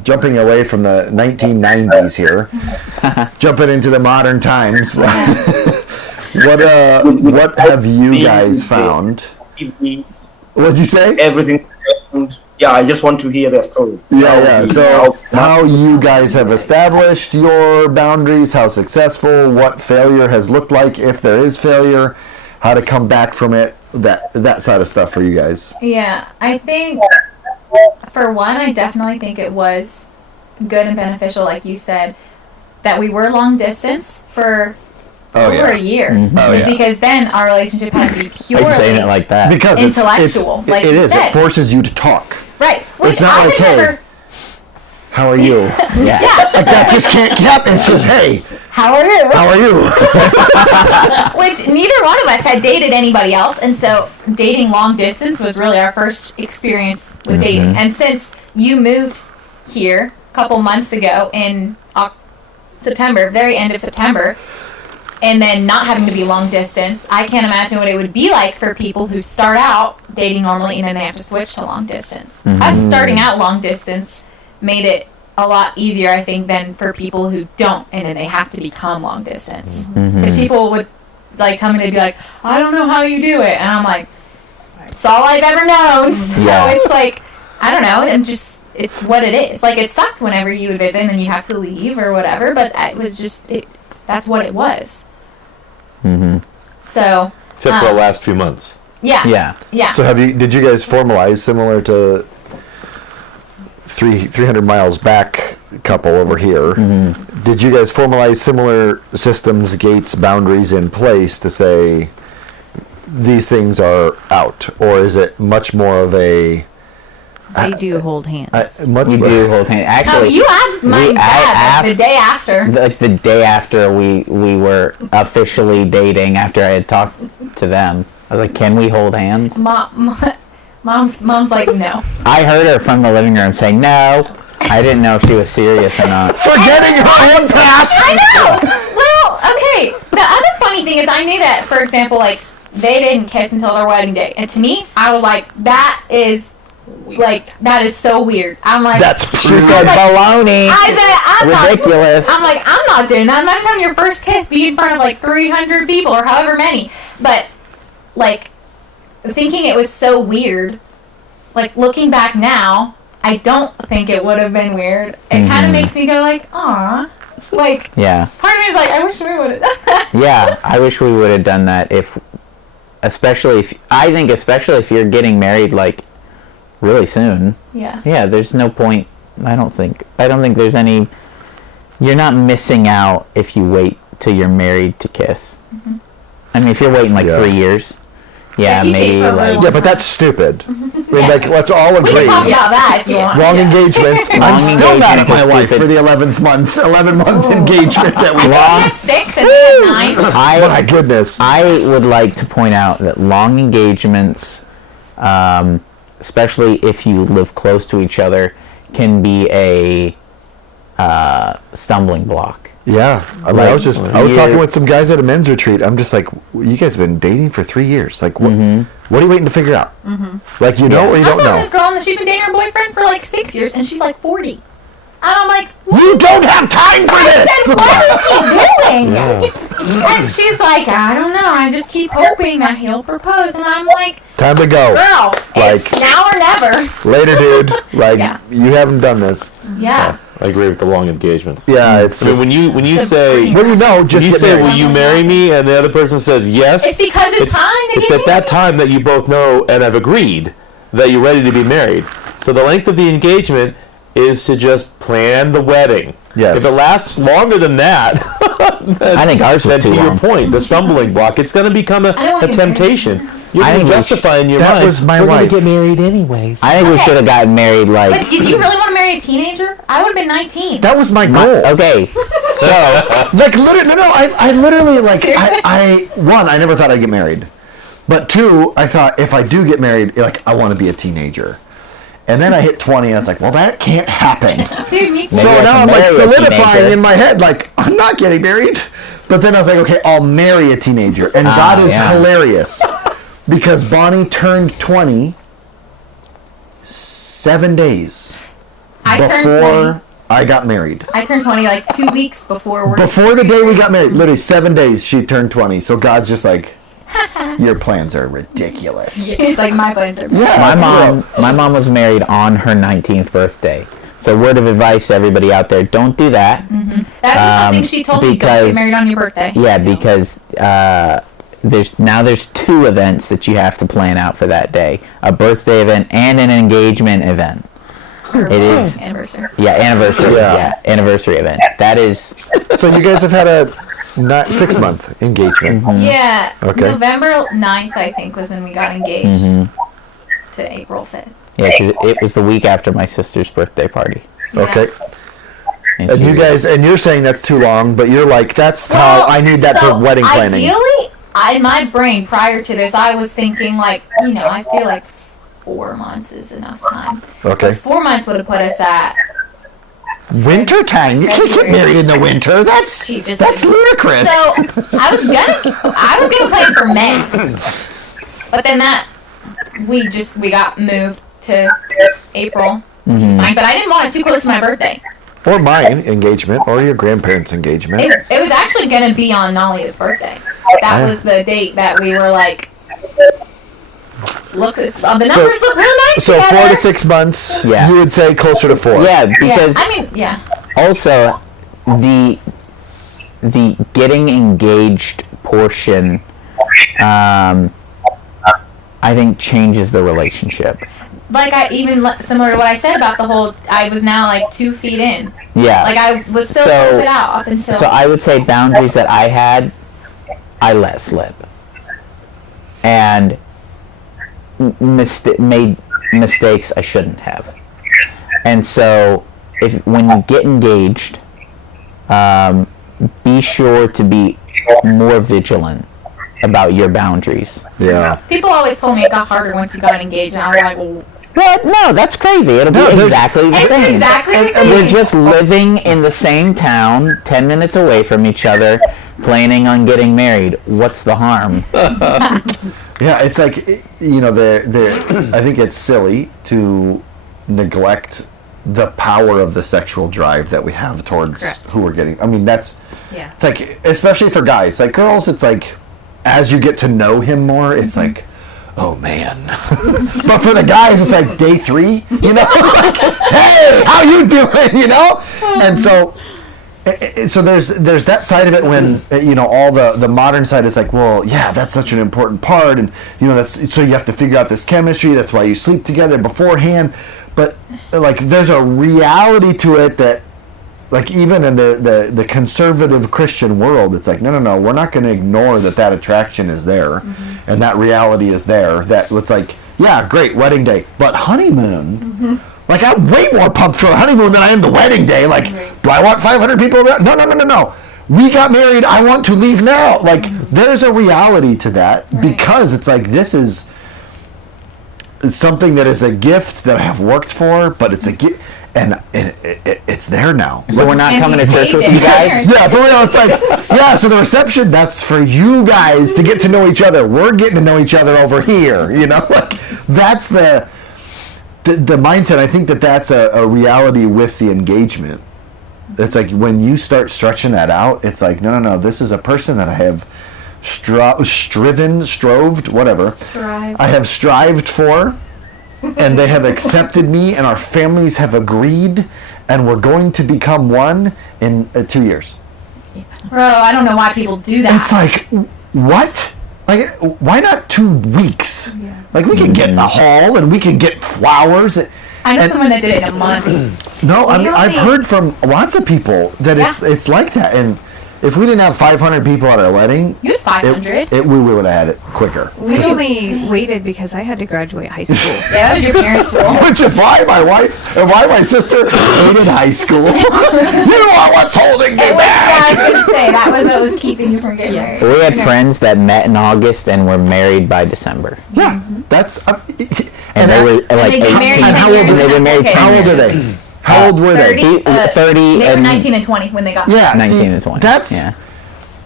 jumping away from the 1990s here, jumping into the modern times, what have you guys found? What'd you say? Everything. Yeah, I just want to hear their story. Yeah. So how you guys have established your boundaries, how successful, what failure has looked like, if there is failure, how to come back from it, that side of stuff for you guys. Yeah, I think, for one, I definitely think it was good and beneficial, like you said, that we were long distance for over a year. Because then our relationship had to be purely saying it like that. Because intellectual, like it you is. said. It forces you to talk. Right. Which It's not I like, could hey, never... how are you? Yeah. Like that just can't happen. It's just, hey, How are you? how are you? Which neither one of us had dated anybody else, and so dating long distance was really our first experience with dating. And since you moved here a couple months ago in September, very end of September, and then not having to be long distance, I can't imagine what it would be like for people who start out dating normally and then they have to switch to long distance. Us starting out long distance made it a lot easier, I think, than for people who don't and then they have to become long distance. Because people would like tell me, they'd be like, I don't know how you do it, and I'm like, it's all I've ever known. So it's like, I don't know, and just it's what it is. Like, it sucked whenever you would visit and you have to leave or whatever, but it was just that's what it was. So Except for the last few months. Yeah. So did you guys formalize similar to 300 miles back couple over here? Did you guys formalize similar systems, gates, boundaries in place to say these things are out, or is it much more of a They do hold hands. We do hold hands. Actually, you asked my dad the day after. Like the day after we were officially dating, after I had talked to them, I was like, "Can we hold hands?" Mom's like, no. I heard her from the living room saying no. I didn't know if she was serious or not. forgetting her own past? I know. Well, okay. The other funny thing is, I knew that, for example, like they didn't kiss until their wedding day, and to me, I was like, that is so weird. I'm like, That's She said baloney. I said, Ridiculous. I'm like, I'm not doing that. I'm not having your first kiss be in front of like 300 people or however many. But like thinking it was so weird, like looking back now, I don't think it would have been weird. It kind of makes me go like, aw. Like, Yeah. part of me is like, I wish we would have done that. Yeah, I wish we would have done that especially if you're getting married like really soon. Yeah. Yeah, there's no point. I don't think there's any. You're not missing out if you wait till you're married to kiss. I mean, if you're waiting like 3 years, If you date maybe for a really like Yeah, but that's stupid. I mean, like, let's all We agree. can talk about that if you want. Long engagements. I'm still mad at my engagement wife is for the 11th month engagement that we We lost. have 6 and we have 9. My goodness. I would like to point out that long engagements, especially if you live close to each other, can be a stumbling block. Yeah, I mean, I was talking with some guys at a men's retreat. I'm just like, you guys have been dating for 3 years. Like, what are you waiting to figure out? Like, you know or you I don't saw know? this girl and she's been dating her boyfriend for like 6 years and she's like 40. And I'm like, You don't have time for this. what is she doing? And she's like, I don't know. I just keep hoping that he'll propose. And I'm like, Time to go. girl, it's now or never. Later, dude. Like, Yeah. you haven't done this. Yeah. I agree with the long engagements. Yeah, it's I mean, when you say when you know, when just you get say, married. "Will you marry me?" and the other person says yes, It's because it's time to It's get at that time that you both know and have agreed that you're ready to be married. So the length of the engagement is to just plan the wedding. Yes. If it lasts longer than that, I think ours then was to too your long. point, the stumbling block, it's going to become I don't a want to get married. temptation. You're I going think to we justify in your That mind. was my We're going wife. to get married anyways. I think we Okay. should have gotten married But like. did you really want to marry a teenager? I would have been 19. That was my goal. Okay, so Like literally, no. I literally like Seriously? I never thought I'd get married, but two, I thought if I do get married, like I want to be a teenager, and then I hit 20, and I was like, well, that can't happen. Dude, me too. Maybe So I now can I'm like marry a solidifying teenager. in my head, like I'm not getting married, but then I was like, okay, I'll marry a teenager, and God is yeah. hilarious because Bonnie turned 20 7 days I turned 20. before I got married. I turned 20 like 2 weeks before we're Before the day we got married, literally 7 days, she turned 20. So God's just like, your plans are ridiculous. It's like my plans are. Yeah, my mom was married on her 19th birthday. So word of advice to everybody out there: don't do that. That was something she told me. Don't because- get married on your birthday. Yeah, because there's 2 events that you have to plan out for that day: a birthday event and an engagement event. It is. Anniversary. Yeah, anniversary. Yeah. Yeah, anniversary event. That is. So you guys have had a 6-month engagement. Yeah. Okay. November 9th, I think, was when we got engaged to April 5th. Yeah, 'cause it was the week after my sister's birthday party. Okay. And And she you was- guys, and you're saying that's too long, but you're like, that's how I need that so for wedding planning. Ideally, in my brain prior to this, I was thinking like, I feel like 4 months is enough time. Okay. But 4 months would have put us at. Winter time? You can't get married in the winter. That's She just- ludicrous. So I was gonna plan for May, but then we got moved to April. Which is fine, but I didn't want it too close to my birthday. Or mine engagement, or your grandparents' engagement. It was actually gonna be on Nalia's birthday. That was the date that we were like, look, the numbers look real nice So together. 4 to 6 months. Yeah. You would say closer to 4. Yeah, Yeah, because I mean, yeah. also the getting engaged portion, I think changes the relationship. Like similar to what I said about the whole, I was now like 2 feet in. Yeah. Like I was still So- a little bit out up until. So I would say boundaries that I had, I let slip, and made mistakes I shouldn't have. And so, when you get engaged, be sure to be more vigilant about your boundaries. Yeah. People always told me it got harder once you got engaged, and I was like, well, What? No, that's crazy. It'll No, be there's- exactly the it's same. exactly the same. We're just living in the same town, 10 minutes away from each other, planning on getting married. What's the harm? Yeah, it's like, I think it's silly to neglect the power of the sexual drive that we have towards Correct. who we're getting. I mean, it's Yeah. like, especially for guys. Like girls, it's like, as you get to know him more, it's like, oh man. But for the guys, it's like day 3, like, hey, how you doing, And so there's that side of it when all the modern side is like, well, yeah, that's such an important part, and that's so you have to figure out this chemistry. That's why you sleep together beforehand. But like, there's a reality to it that, like, even in the conservative Christian world, it's like, no, we're not going to ignore that attraction is there, and that reality is there. That it's like, yeah, great wedding day, but honeymoon. Like, I'm way more pumped for the honeymoon than I am the wedding day. Like, do I want 500 people around? No. We got married. I want to leave now. Like, there's a reality to that because it's like, this is something that is a gift that I have worked for, but it's a gift, and it's there now. So we're not And coming you to church saved with it. you guys? Yeah, for real, it's like, yeah, so the reception, that's for you guys to get to know each other. We're getting to know each other over here, like, that's the mindset. I think that's a reality with the engagement. It's like, when you start stretching that out, it's like, no, this is a person that I have strived, whatever. I have strived for, and they have accepted me, and our families have agreed, and we're going to become one in 2 years. Bro, I don't know why people do that. It's like, what? Like, why not 2 weeks? Like, we can get a hall and we can get flowers. I know and- someone that did it in a month. No, I mean, I've Really? heard from lots of people that it's like that. And if we didn't have 500 people at our wedding, You had 500. we would have had it quicker. We only waited because I had to graduate high school. Yeah, that was your parents' fault. Which is why my wife and why my sister hated high school. You are what's holding me It was, back. I was gonna say, that was what was keeping you from getting married. We had friends that met in August and were married by December. Yeah, that's And they were like they get 18. married and 10 how old years were they? after married kids. How old are they? How old were they? 30, 30 they were and 19 and 20 when they got Yeah, 19 see, and 20. That's yeah.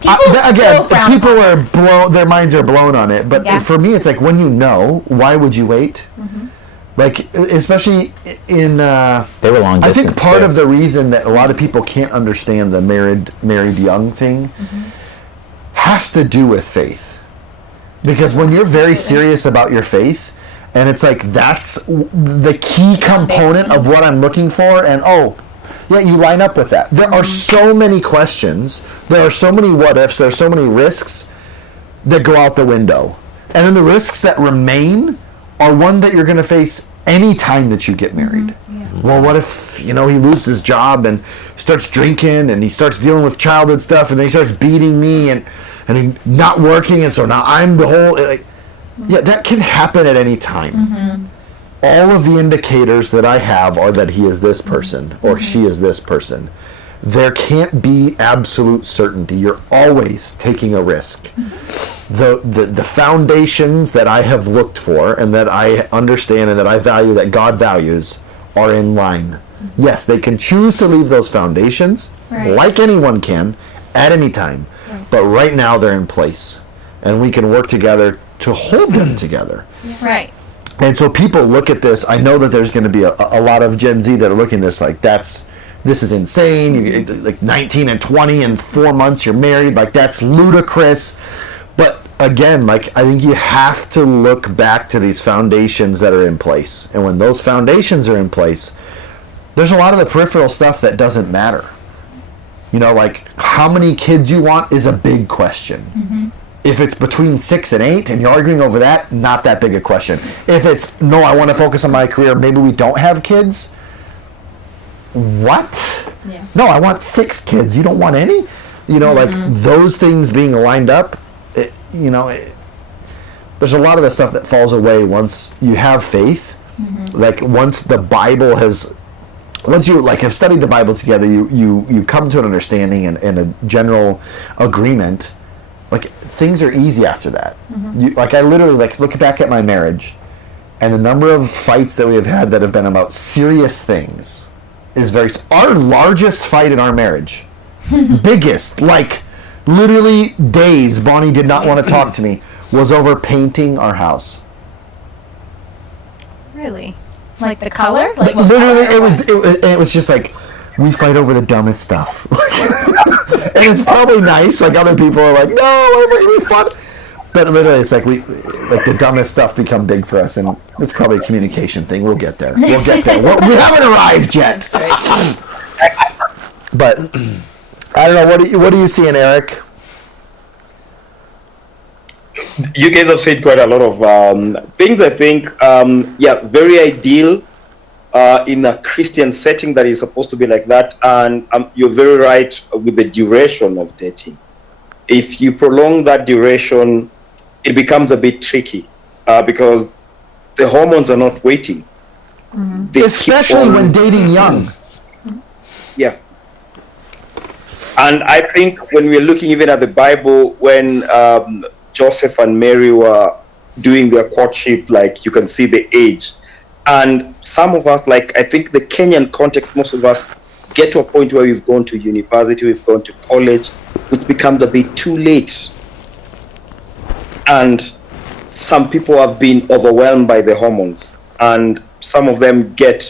People again. still frown People upon are blown. Their minds are blown on it. But Yeah. for me, it's like when you know, why would you wait? Like especially in. They were long I distance. think part too. of the reason that a lot of people can't understand the married young thing has to do with faith. Because when you're very serious about your faith, and it's like that's the key component of what I'm looking for, and yeah, you line up with that. There are so many questions, there are so many what ifs, there are so many risks that go out the window. And then the risks that remain are one that you're going to face any time that you get married. Well, what if, he loses his job and starts drinking and he starts dealing with childhood stuff and then he starts beating me and he's not working, and so now I'm the whole... yeah, that can happen at any time. All of the indicators that I have are that he is this person or she is this person. There can't be absolute certainty. You're always taking a risk. The foundations that I have looked for and that I understand and that I value, that God values, are in line. Yes, they can choose to leave those foundations, Right. like anyone can, at any time. But right now they're in place. And we can work together to hold them together. Right. And so people look at this. I know that there's going to be a lot of Gen Z that are looking at this like, this is insane. You like 19 and 20 in 4 months you're married. Like, that's ludicrous. But again, like, I think you have to look back to these foundations that are in place. And when those foundations are in place, there's a lot of the peripheral stuff that doesn't matter. Like how many kids you want is a big question. If it's between 6 and 8 and you're arguing over that, not that big a question. If it's, no, I want to focus on my career, maybe we don't have kids. What? Yeah. No, I want 6 kids. You don't want any? Like those things being lined up, there's a lot of the stuff that falls away once you have faith. Like once the Bible once you have studied the Bible together, you come to an understanding and a general agreement. Like, things are easy after that. I literally look back at my marriage, and the number of fights that we have had that have been about serious things is our largest fight in our marriage, biggest, literally days Bonnie did not want to talk to me, was over painting our house. Really? Like the color? Like what Literally, color? it was just like, we fight over the dumbest stuff. And it's probably nice. Like, other people are like, no, we fought. But literally, it's like the dumbest stuff become big for us, and it's probably a communication thing. We'll get there. We haven't arrived yet. But I don't know. What are you seeing, Eric? You guys have said quite a lot of things. I think, very ideal in a Christian setting that is supposed to be like that. And you're very right with the duration of dating. If you prolong that duration, it becomes a bit tricky because the hormones are not waiting. They Especially keep on- when dating young. Yeah. And I think when we're looking even at the Bible, when Joseph and Mary were doing their courtship, you can see the age. And some of us, I think the Kenyan context, most of us get to a point where we've gone to university, we've gone to college, which becomes a bit too late. And some people have been overwhelmed by the hormones, and some of them get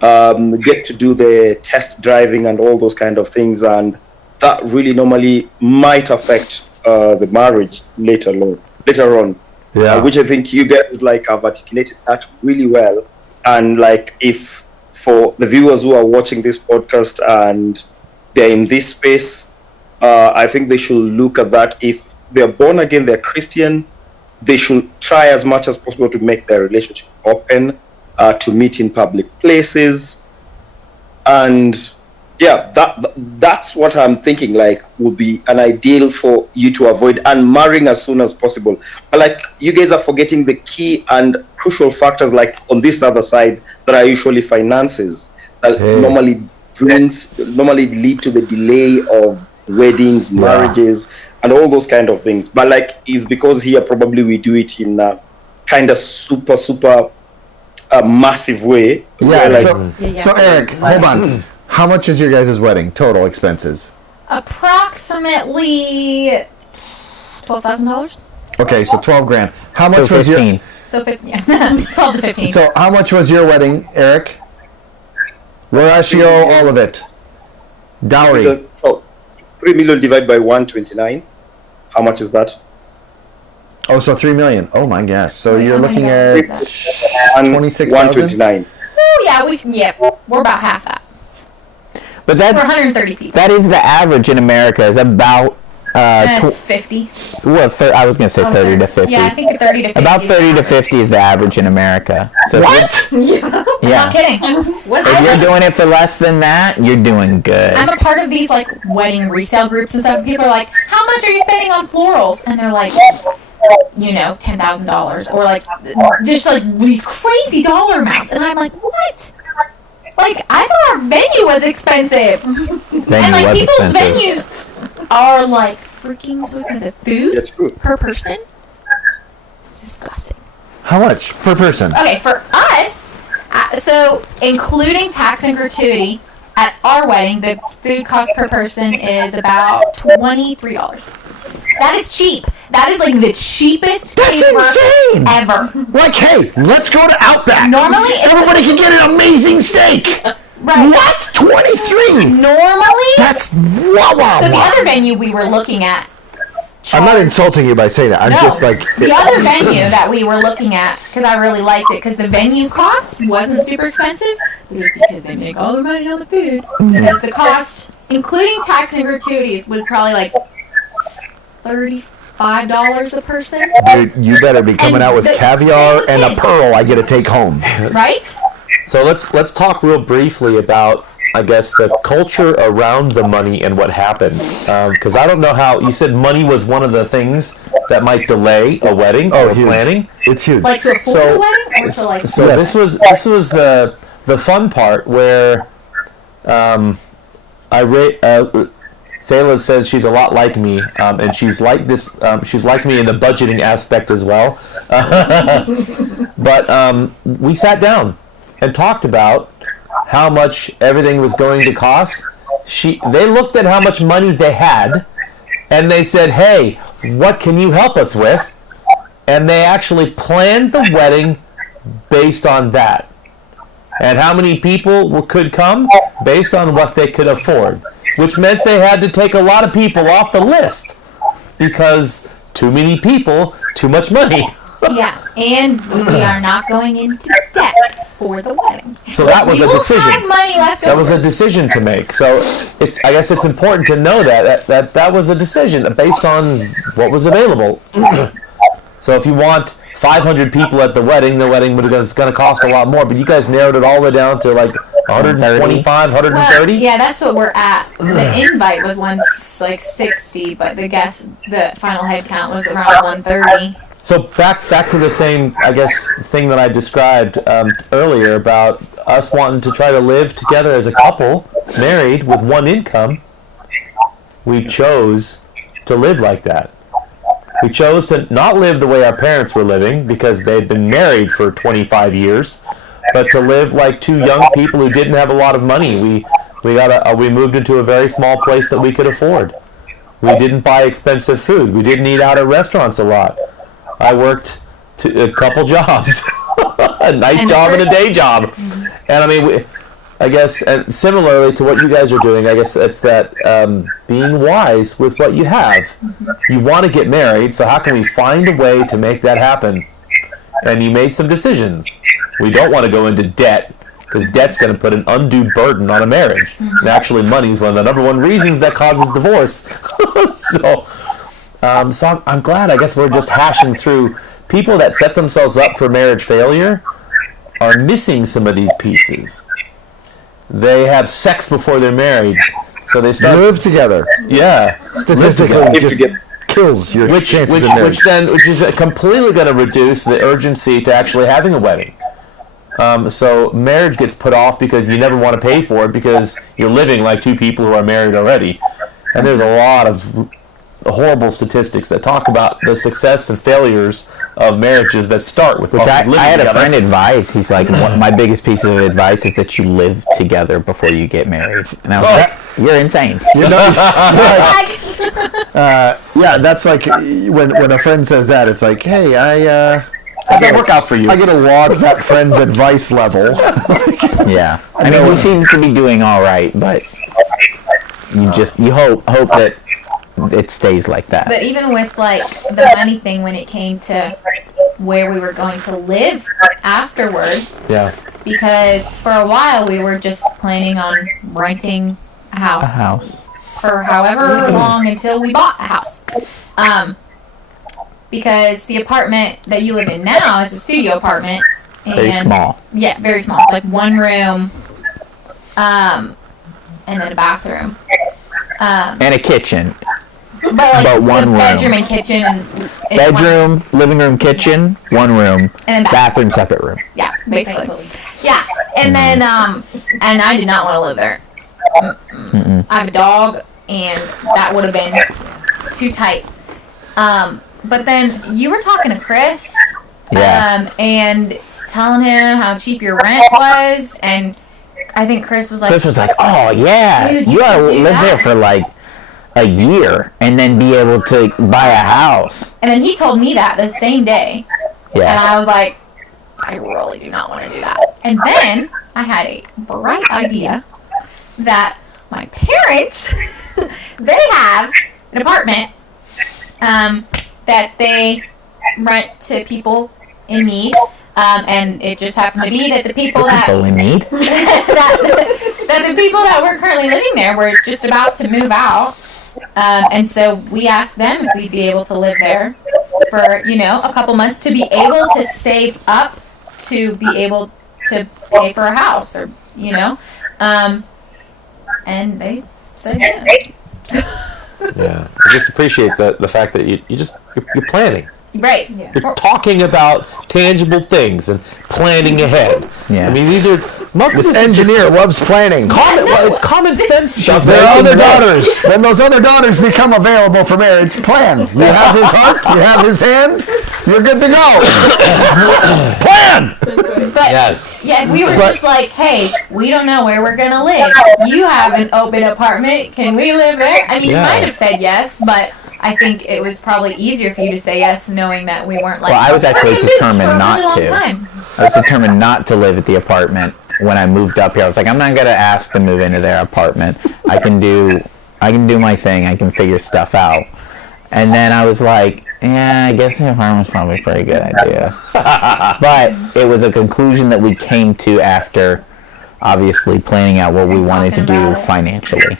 to do the test driving and all those kind of things, and that really normally might affect the marriage later on. Yeah. Which I think you guys have articulated that really well. And if for the viewers who are watching this podcast and they're in this space, I think they should look at that. If they're born again, they're Christian, they should try as much as possible to make their relationship open, to meet in public places. And yeah, that's what I'm thinking, like, would be an ideal for you to avoid, and marrying as soon as possible. But like, you guys are forgetting the key and crucial factors, like on this other side, that are usually finances, that normally lead to the delay of weddings, marriages, and all those kind of things. But like, is because here probably we do it in a kind of super massive way. Yeah. Like, So Eric, hold on. How much is your guys' wedding total expenses? Approximately $12,000. Okay, so 12 grand. How much So was your 15. So 12 to 15. So how much was your wedding, Eric? Ratio, all of it. Dowry. so 3 million divided by 129. How much is that? Oh, so 3 million. Oh my gosh. So Wait, you're how many looking dollars at is that? 26,000? 129. Oh, we're about half that. But We're 130 people. that is the average in America. Is about 50. I was gonna say 30 to 50. Yeah, I think 30 to 50. About is 30 to average. 50 is the average in America. So What? I'm Yeah. not kidding. If you're doing it for less than that, you're doing good. I'm a part of these like wedding resale groups and stuff. And people are like, "How much are you spending on florals?" And they're like, $10,000, or like just like these crazy dollar amounts. And I'm like, "What?" Like, I thought our venue was expensive. Venue And like was people's expensive. venues are like freaking so expensive. Food Yeah, true. per person. It's disgusting. How much per person? Okay, for us, so including tax and gratuity, at our wedding, the food cost per person is about $23. That is cheap. That is like the cheapest That's paper insane! ever. Like, hey, let's go to Outback. Normally, it's- everybody can get an amazing steak. Right. What? 23? Normally, That's wow. so the other venue we were looking at. I'm not insulting you by saying that. I'm No, just like, the other venue that we were looking at, because I really liked it, because the venue cost wasn't super expensive. It was because they make all their money on the food. Because the cost, including tax and gratuities, was probably like $35 a person, dude, you better be coming And out with the caviar thing and a is- pearl I get to take home. right? So let's talk real briefly about, I guess, the culture around the money and what happened. Because I don't know how you said money was one of the things that might delay a wedding or huge. planning. It's huge. Like to afford So- a wedding, or to like. So Yes. this was the fun part where Sayla says she's a lot like me, and she's like this. She's like me in the budgeting aspect as well. But we sat down and talked about how much everything was going to cost. They looked at how much money they had, and they said, "Hey, what can you help us with?" And they actually planned the wedding based on that, and how many people could come based on what they could afford, which meant they had to take a lot of people off the list because too many people, too much money. Yeah, and we are not going into debt for the wedding. So that was We a will decision. have money left That was over. a decision to make. So I guess it's important to know that was a decision based on what was available. So if you want 500 people at the wedding was going to cost a lot more, but you guys narrowed it all the way down to like 125, 130. Well, yeah, that's what we're at. The invite was 160, but the final head count was around 130. So back to the same, I guess, thing that I described earlier about us wanting to try to live together as a couple, married with one income. We chose to live like that. We chose to not live the way our parents were living because they'd been married for 25 years, but to live like two young people who didn't have a lot of money. We moved into a very small place that we could afford. We didn't buy expensive food. We didn't eat out at restaurants a lot. I worked a couple jobs, a night And job and a first- day job. And I mean, I guess, and similarly to what you guys are doing, I guess it's that being wise with what you have. You want to get married, so how can we find a way to make that happen? And you made some decisions. We don't want to go into debt because debt's going to put an undue burden on a marriage. And actually, money is one of the number one reasons that causes divorce. So I'm glad. I guess we're just hashing through people that set themselves up for marriage failure are missing some of these pieces. They have sex before they're married, so they start Live together. Yeah, Statistically, live it together. just kills your chances of marriage. which is completely going to reduce the urgency to actually having a wedding. So marriage gets put off because you never want to pay for it because you're living like two people who are married already. And there's a lot of horrible statistics that talk about the success and failures of marriages that start with Which living I had a together. friend advise. He's like, my biggest piece of advice is that you live together before you get married. And I was like, you're insane. You know, yeah, that's like when a friend says that, it's like, hey, How'd that work out for you? I get a log that friend's advice level. Yeah. I mean, he seems to be doing all right, but you hope that it stays like that. But even with like the money thing, when it came to where we were going to live afterwards, Yeah. because for a while we were just planning on renting a house, for however long until we bought a house. Because the apartment that you live in now is a studio apartment. And Very small. Yeah, very small. It's like one room, and then a bathroom. And a kitchen. But one room. bedroom and kitchen. And Bedroom, living room, kitchen, one room, And bathroom, separate room. Yeah, basically. Yeah, and then and I did not want to live there. I have a dog, and that would have been too tight. But then you were talking to Chris, Yeah. and telling him how cheap your rent was, and I think Chris was like, oh yeah, Dude, you gotta should do live that. there for like a year and then be able to buy a house. and then he told me that the same day, and Yeah. I was like, I really do not want to do that. And then I had a bright idea that my parents, they have an apartment that they rent to people in need. And it just happened to be that the people that People in need. that the people that were currently living there were just about to move out. And so we asked them if we'd be able to live there for, a couple months to be able to save up to be able to pay for a house or, and they said yes. Yeah. I just appreciate the fact that you're planning. Right. You're talking about tangible things and planning ahead. Yeah. I mean, most of This this is just engineer loves planning. it's common sense stuff. There are other daughters. When those other daughters become available for marriage, plan. You have his heart, you have his hand, you're good to go. Plan! But Yes. yeah, if we were just like, hey, we don't know where we're gonna live. You have an open apartment. Can we live there? I mean, Yeah. you might have said yes, but I think it was probably easier for you to say yes, knowing that we weren't like. Well, I was actually "We're gonna do this determined for a not really long to. time." I was determined not to live at the apartment when I moved up here. I was like, I'm not gonna ask to move into their apartment. I can do my thing. I can figure stuff out. And then I was like, yeah, I guess the apartment's probably a pretty good idea. But it was a conclusion that we came to after, obviously, planning out what we wanted to talking do about it. financially.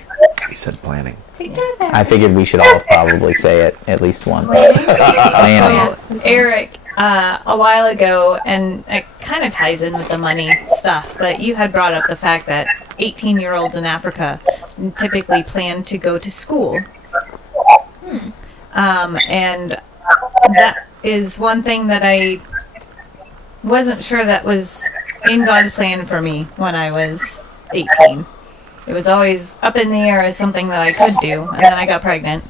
He said planning. Together. I figured we should all probably say it at least once. Planning. So, Eric, a while ago, and it kind of ties in with the money stuff, but you had brought up the fact that 18-year-olds in Africa typically plan to go to school. And that is one thing that I wasn't sure that was in God's plan for me when I was 18. It was always up in the air as something that I could do, and then I got pregnant.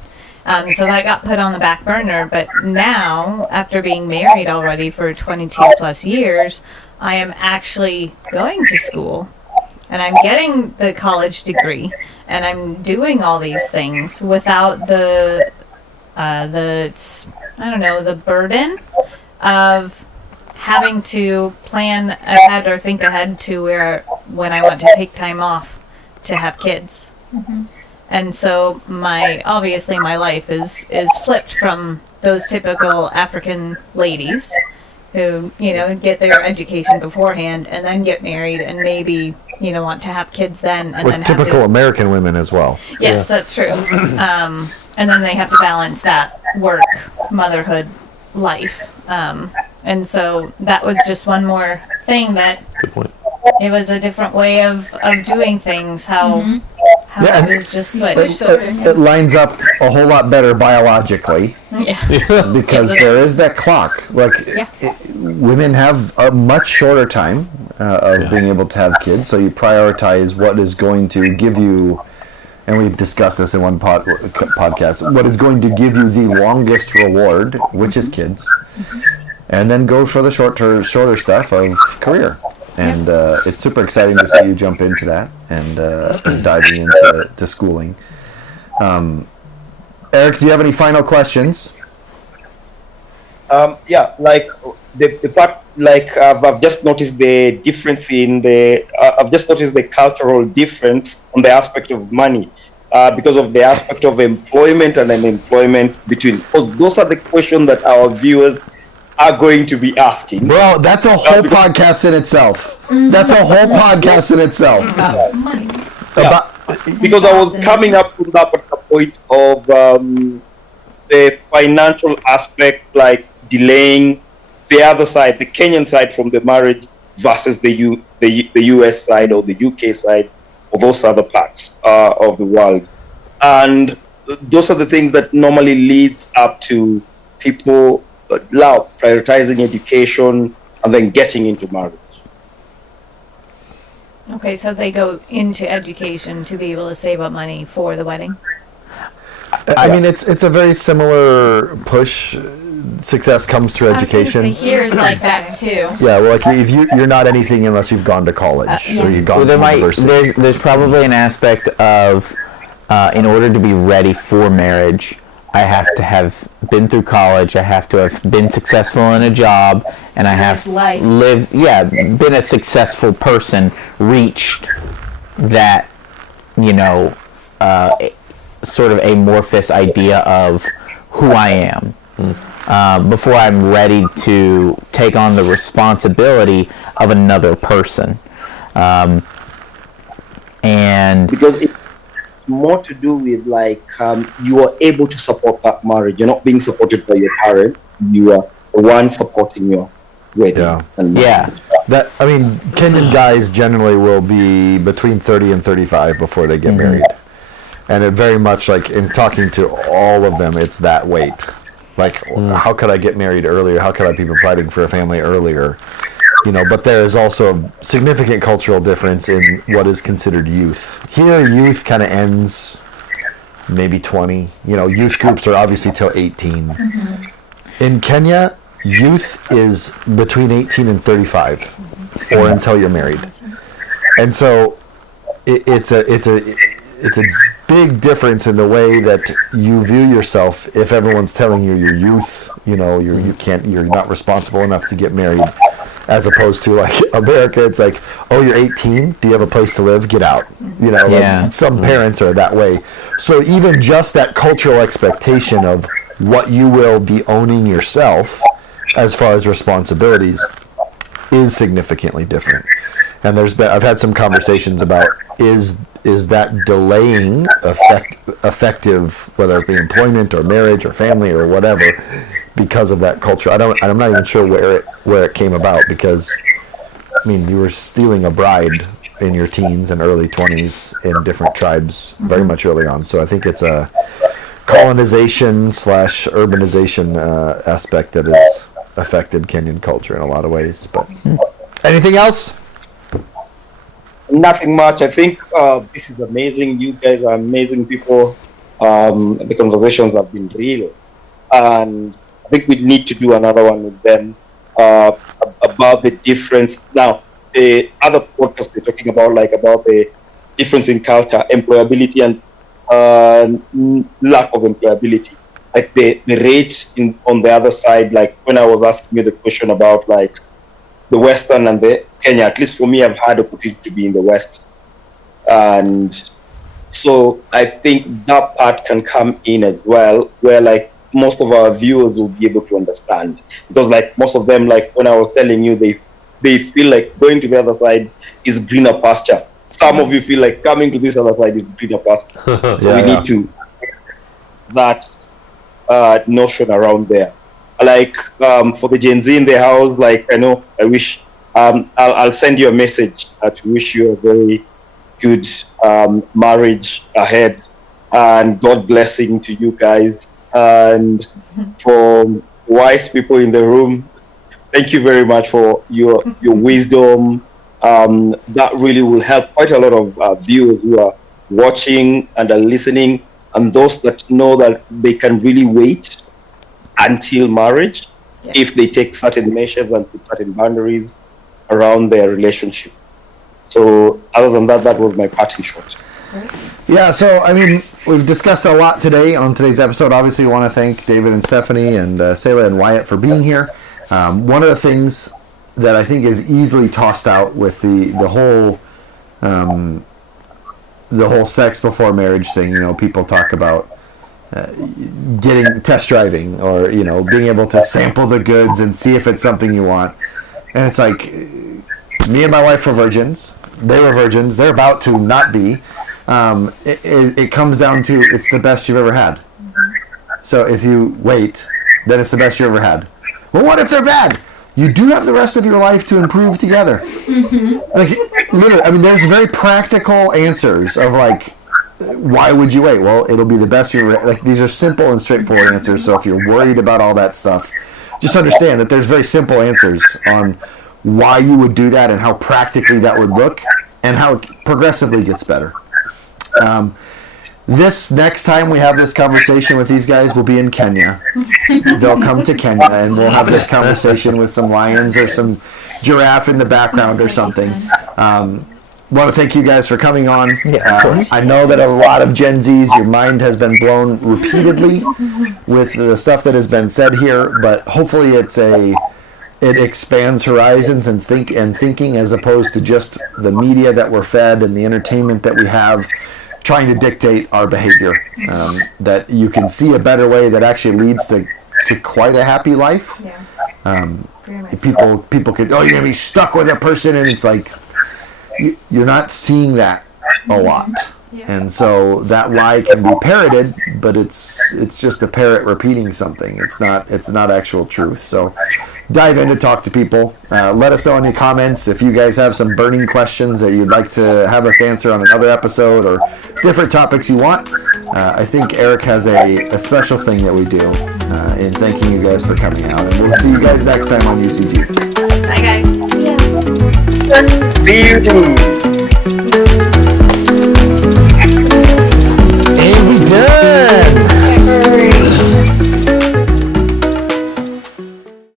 So that got put on the back burner, but now, after being married already for 22 plus years, I am actually going to school, and I'm getting the college degree, and I'm doing all these things without the burden of having to plan ahead or think ahead to when I want to take time off to have kids. And so my life is flipped from those typical African ladies who, get their education beforehand and then get married and maybe, want to have kids then and With then typical have to, American women as well. yes, that's true. And then they have to balance that work, motherhood, life. And so that was just one more thing that Good point. it was a different way of doing things, how Yeah, it and was just switched. switched over. It lines up a whole lot better biologically Yeah. because Yes, it there is. is that clock. Like Yeah. women have a much shorter time of being able to have kids, so you prioritize what is going to give you. And we've discussed this in one podcast. What is going to give you the longest reward, which is kids, and then go for the shorter stuff of career. And it's super exciting to see you jump into that and diving into schooling. Eric, do you have any final questions? Yeah, like the fact, like I've just noticed the difference in I've just noticed the cultural difference on the aspect of money because of the aspect of employment and unemployment between. Because those are the questions that our viewers are going to be asking. Bro, that's a whole podcast in itself. That's a whole podcast in itself. Money. About, Because I was coming up from that point of the financial aspect, like delaying the other side, the Kenyan side from the marriage versus the US side or the UK side or those other parts of the world. And those are the things that normally leads up to people prioritizing education and then getting into marriage. Okay, so they go into education to be able to save up money for the wedding. I mean, it's a very similar push. Success comes through I was gonna education. say here's like that too. Yeah, well, like if you're not anything unless you've gone to college Yeah. or you've gone Well, to university. there's probably an aspect of in order to be ready for marriage, I have to have been through college, I have to have been successful in a job, and I have life. been a successful person, reached that, sort of amorphous idea of who I am. Before I'm ready to take on the responsibility of another person. And Because it's more to do with like you are able to support that marriage. You're not being supported by your parents. You are the one supporting your wedding. Yeah. And yeah, That I mean, Kenyan guys generally will be between 30 and 35 before they get married, and it very much like in talking to all of them, it's that wait. Like, how could I get married earlier? How could I be providing for a family earlier? But there is also a significant cultural difference in what is considered youth. Here, youth kind of ends maybe 20. Youth groups are obviously till 18. In Kenya, youth is between 18 and 35, or until you're married. And so, it's a big difference in the way that you view yourself. If everyone's telling you you're youth, you're not responsible enough to get married, as opposed to like America, it's like, oh, you're 18, do you have a place to live? Get out. Yeah. Some parents are that way. So even just that cultural expectation of what you will be owning yourself as far as responsibilities is significantly different. And I've had some conversations about is that delaying effective, whether it be employment or marriage or family or whatever, because of that culture. I'm not even sure where it came about, because I mean, you were stealing a bride in your teens and early 20s in different tribes very much early on. So I think it's a colonization / urbanization aspect that has affected Kenyan culture in a lot of ways. But anything else? Nothing much. I think this is amazing. You guys are amazing people. The conversations have been real, and I think we need to do another one with them about the difference. Now, the other podcast we're talking about, like about the difference in culture, employability, and lack of employability. Like the rate on the other side. Like when I was asking you the question about like the Western and the Kenya, at least for me, I've had opportunity to be in the West. And so I think that part can come in as well, where like most of our viewers will be able to understand, because like most of them, like when I was telling you, they feel like going to the other side is greener pasture. Some of you feel like coming to this other side is greener pasture. So we need to that notion around there. Like for the Gen Z in the house, like I know, I wish I'll send you a message to wish you a very good marriage ahead, and God blessing to you guys. And for wise people in the room, thank you very much for your wisdom. That really will help quite a lot of viewers who are watching and are listening, and those that know that they can really wait until marriage if they take certain measures and put certain boundaries around their relationship. So other than that, that was my parting shot. Yeah, so I mean, we've discussed a lot today on today's episode. Obviously, we want to thank David and Stephanie and Selah and Wyatt for being here. One of the things that I think is easily tossed out with the whole sex before marriage thing. You know, people talk about getting test driving, or you know, being able to sample the goods and see if it's something you want. And it's like, me and my wife were virgins. They were virgins. They're about to not be. It comes down to, it's the best you've ever had. So if you wait, then it's the best you ever had. Well, what if they're bad? You do have the rest of your life to improve together. Like, literally, I mean, there's very practical answers of like, why would you wait? Well, it'll be the best you ever. Like, these are simple and straightforward answers. So if you're worried about all that stuff, just understand that there's very simple answers on why you would do that and how practically that would look and how it progressively gets better. This next time we have this conversation with these guys will be in Kenya. They'll come to Kenya and we'll have this conversation with some lions or some giraffe in the background or something. Want to thank you guys for coming on. I know that a lot of Gen Zs, your mind has been blown repeatedly with the stuff that has been said here, but hopefully it expands horizons and thinking, as opposed to just the media that we're fed and the entertainment that we have trying to dictate our behavior. That you can see a better way that actually leads to quite a happy life. People could, you're gonna be stuck with a person, and it's like, you're not seeing that a lot. And so that lie can be parroted, but it's just a parrot repeating something. It's not actual truth. So dive in to talk to people. Let us know in the comments if you guys have some burning questions that you'd like to have us answer on another episode, or different topics you want. I think Eric has a special thing that we do in thanking you guys for coming out. And we'll see you guys next time on UCG. Bye, guys. See you.